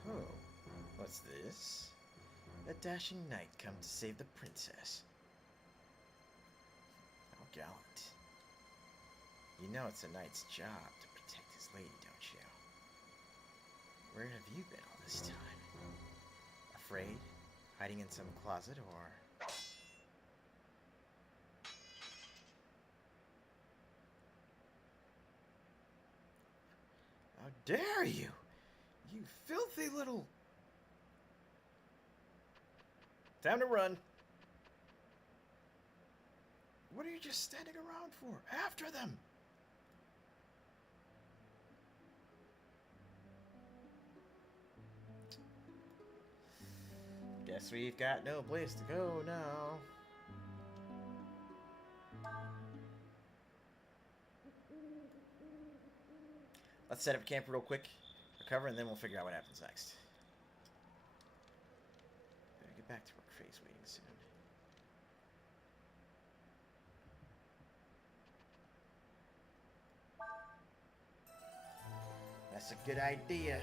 Oh, what's this? A dashing knight come to save the princess. How gallant. You know it's a knight's job to protect his lady, don't you? Where have you been all this time? Afraid? Hiding in some closet, or... How dare you! You filthy little... Time to run. What are you just standing around for? After them! Guess Guess we've got no place to go now. Let's set up camp real quick, recover, and then we'll figure out what happens next. Better get back to work face waiting soon. That's a good idea.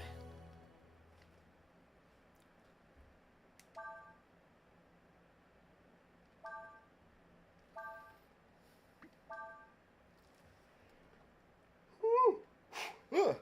Ugh.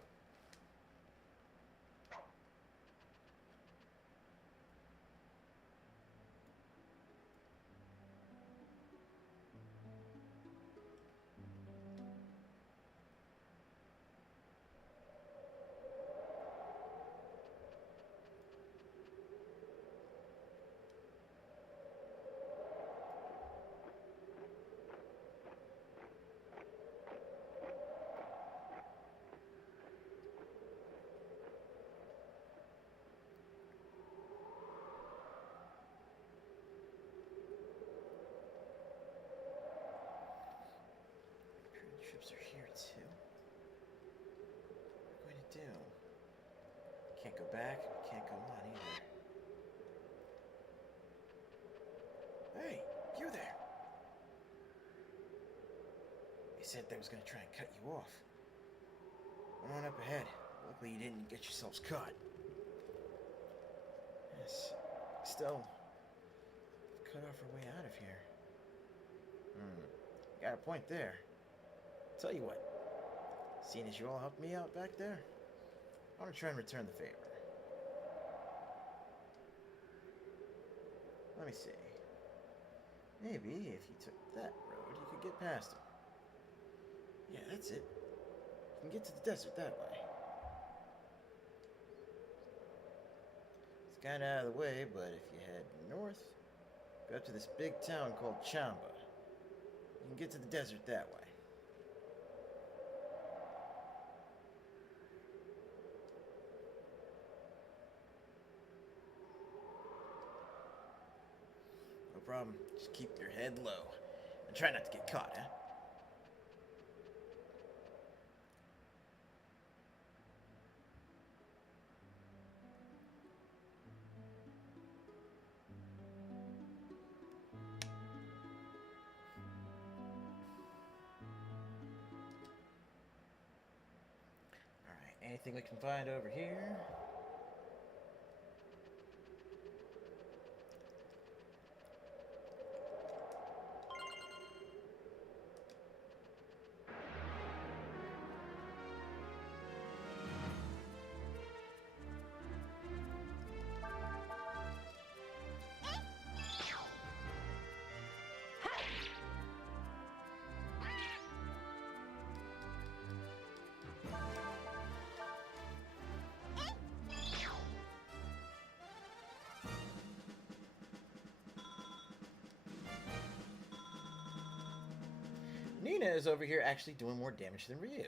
Ships are here too. What are we going to do? Can't go back, can't go on either. Hey, you there! They said they was going to try and cut you off. Went on up ahead. Luckily you didn't get yourselves caught. Yes. Still, cut off our way out of here. Got a point there. Tell you what, seeing as you all helped me out back there, I want to try and return the favor. Let me see. Maybe if you took that road, you could get past him. Yeah, that's it. You can get to the desert that way. It's kind of out of the way, but if you head north, go up to this big town called Chamba. You can get to the desert that way. No problem. Just keep your head low and try not to get caught, huh? Alright, anything we can find over here? Nina is over here actually doing more damage than Ryu.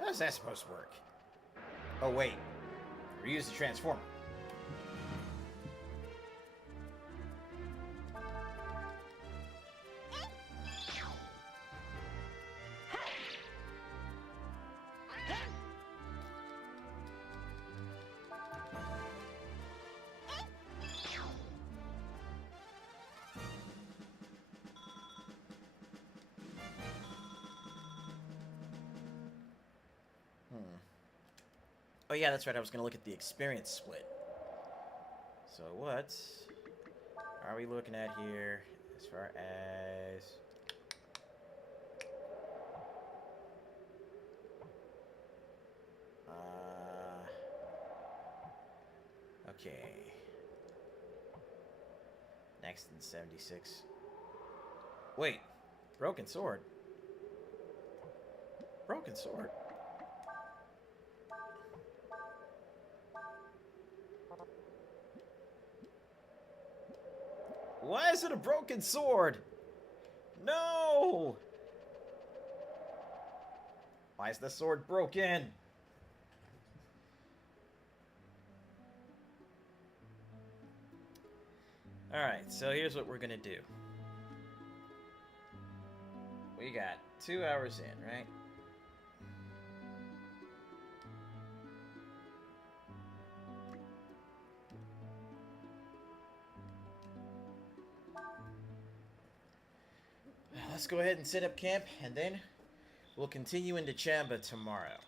How's that supposed to work? Oh wait, Ryu's the transformer. Oh yeah, that's right, I was going to look at the experience split. So what are we looking at here as far as... okay. Next in 76. Wait, broken sword? Broken sword? Why is it a broken sword? No! Oh, Why is the sword broken? Alright, so here's what we're gonna do. We got 2 hours in, right? Let's go ahead and set up camp, and then we'll continue into Chamba tomorrow.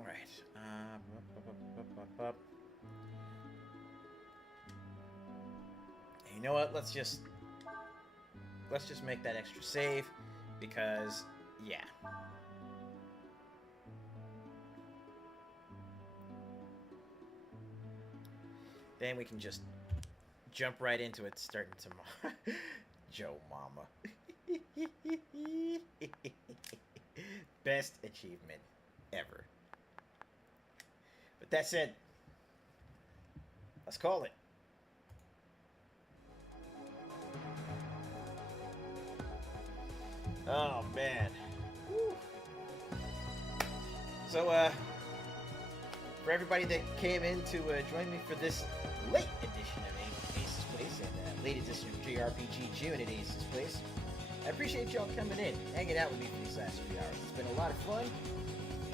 Alright. You know what? Let's just make that extra save because yeah. Then we can just jump right into it starting tomorrow. Joe Mama. Best achievement ever. But that said, let's call it. Oh man. Woo. So for everybody that came in to join me for this late edition of Ace's Place and late edition of JRPG June at Ace's Place, I appreciate y'all coming in, hanging out with me for these last few hours. It's been a lot of fun,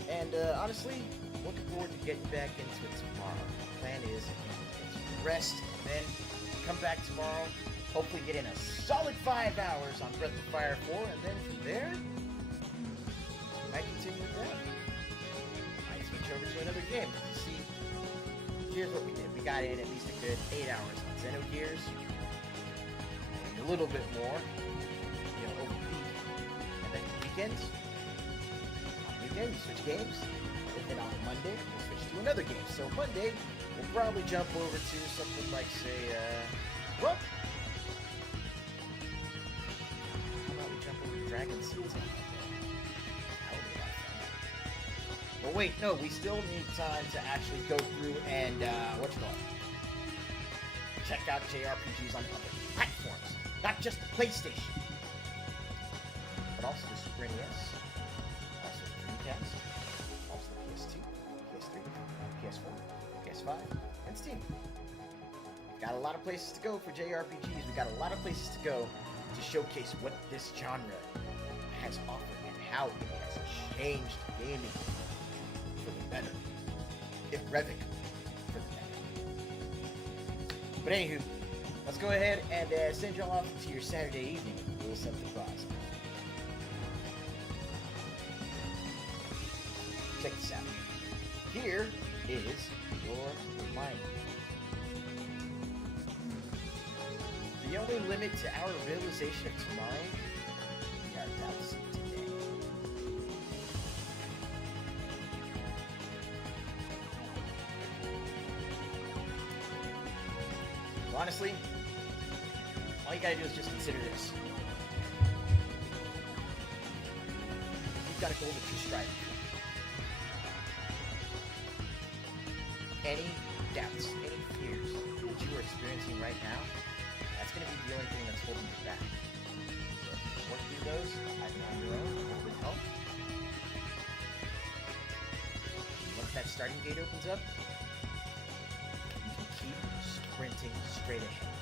and honestly, looking forward to getting back into it tomorrow. The plan is to get some rest, and then come back tomorrow, hopefully get in a solid 5 hours on Breath of Fire 4, and then from there, I continue with that. I switch over to another game. See, here's what we did. We got in at least a good 8 hours on Xenogears, and a little bit more, over the week, and then weekends. On weekend, we switch games, and then on Monday, we'll switch to another game. So Monday, we'll probably jump over to something like, say, well, how about we jump over to Dragon Seeds on Monday? That would be a lot of fun. But wait, no, we still need time to actually go through and, check out JRPGs on other platforms, not just the PlayStation, but also the Super NES, also the Dreamcast, also the PS2, PS3, PS4, PS5, and Steam. We've got a lot of places to go for JRPGs. We've got a lot of places to go to showcase what this genre has offered and how it has changed gaming for the better. Irrevocably for the better. But anywho, let's go ahead and send y'all off into your Saturday evening with a little something positive. Check this out. Here is your reminder. The only limit to our realization of tomorrow is our doubts today. So honestly, all you gotta do is just consider this. You've got a goal that you're striving for. Any doubts, any fears that you are experiencing right now, that's going to be the only thing that's holding you back. So work through those either on your own or with help. Once that starting gate opens up, you can keep sprinting straight ahead.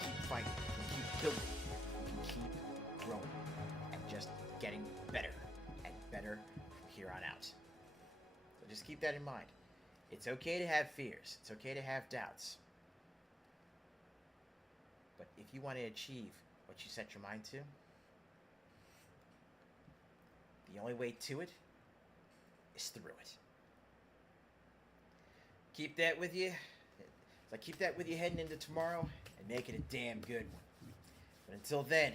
Keep fighting, keep building, keep growing, and just getting better and better from here on out. So just keep that in mind. It's okay to have fears. It's okay to have doubts. But if you want to achieve what you set your mind to, the only way to it is through it. Keep that with you. Keep that with you heading into tomorrow and make it a damn good one. But until then,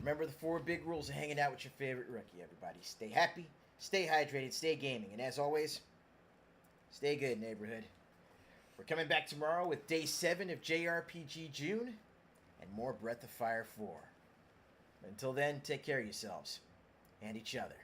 Remember the 4 big rules of hanging out with your favorite rookie, everybody. Stay happy, stay hydrated, stay gaming, and as always, stay good, neighborhood. We're coming back tomorrow with Day 7 of JRPG June and more Breath of Fire 4. Until then, take care of yourselves and each other.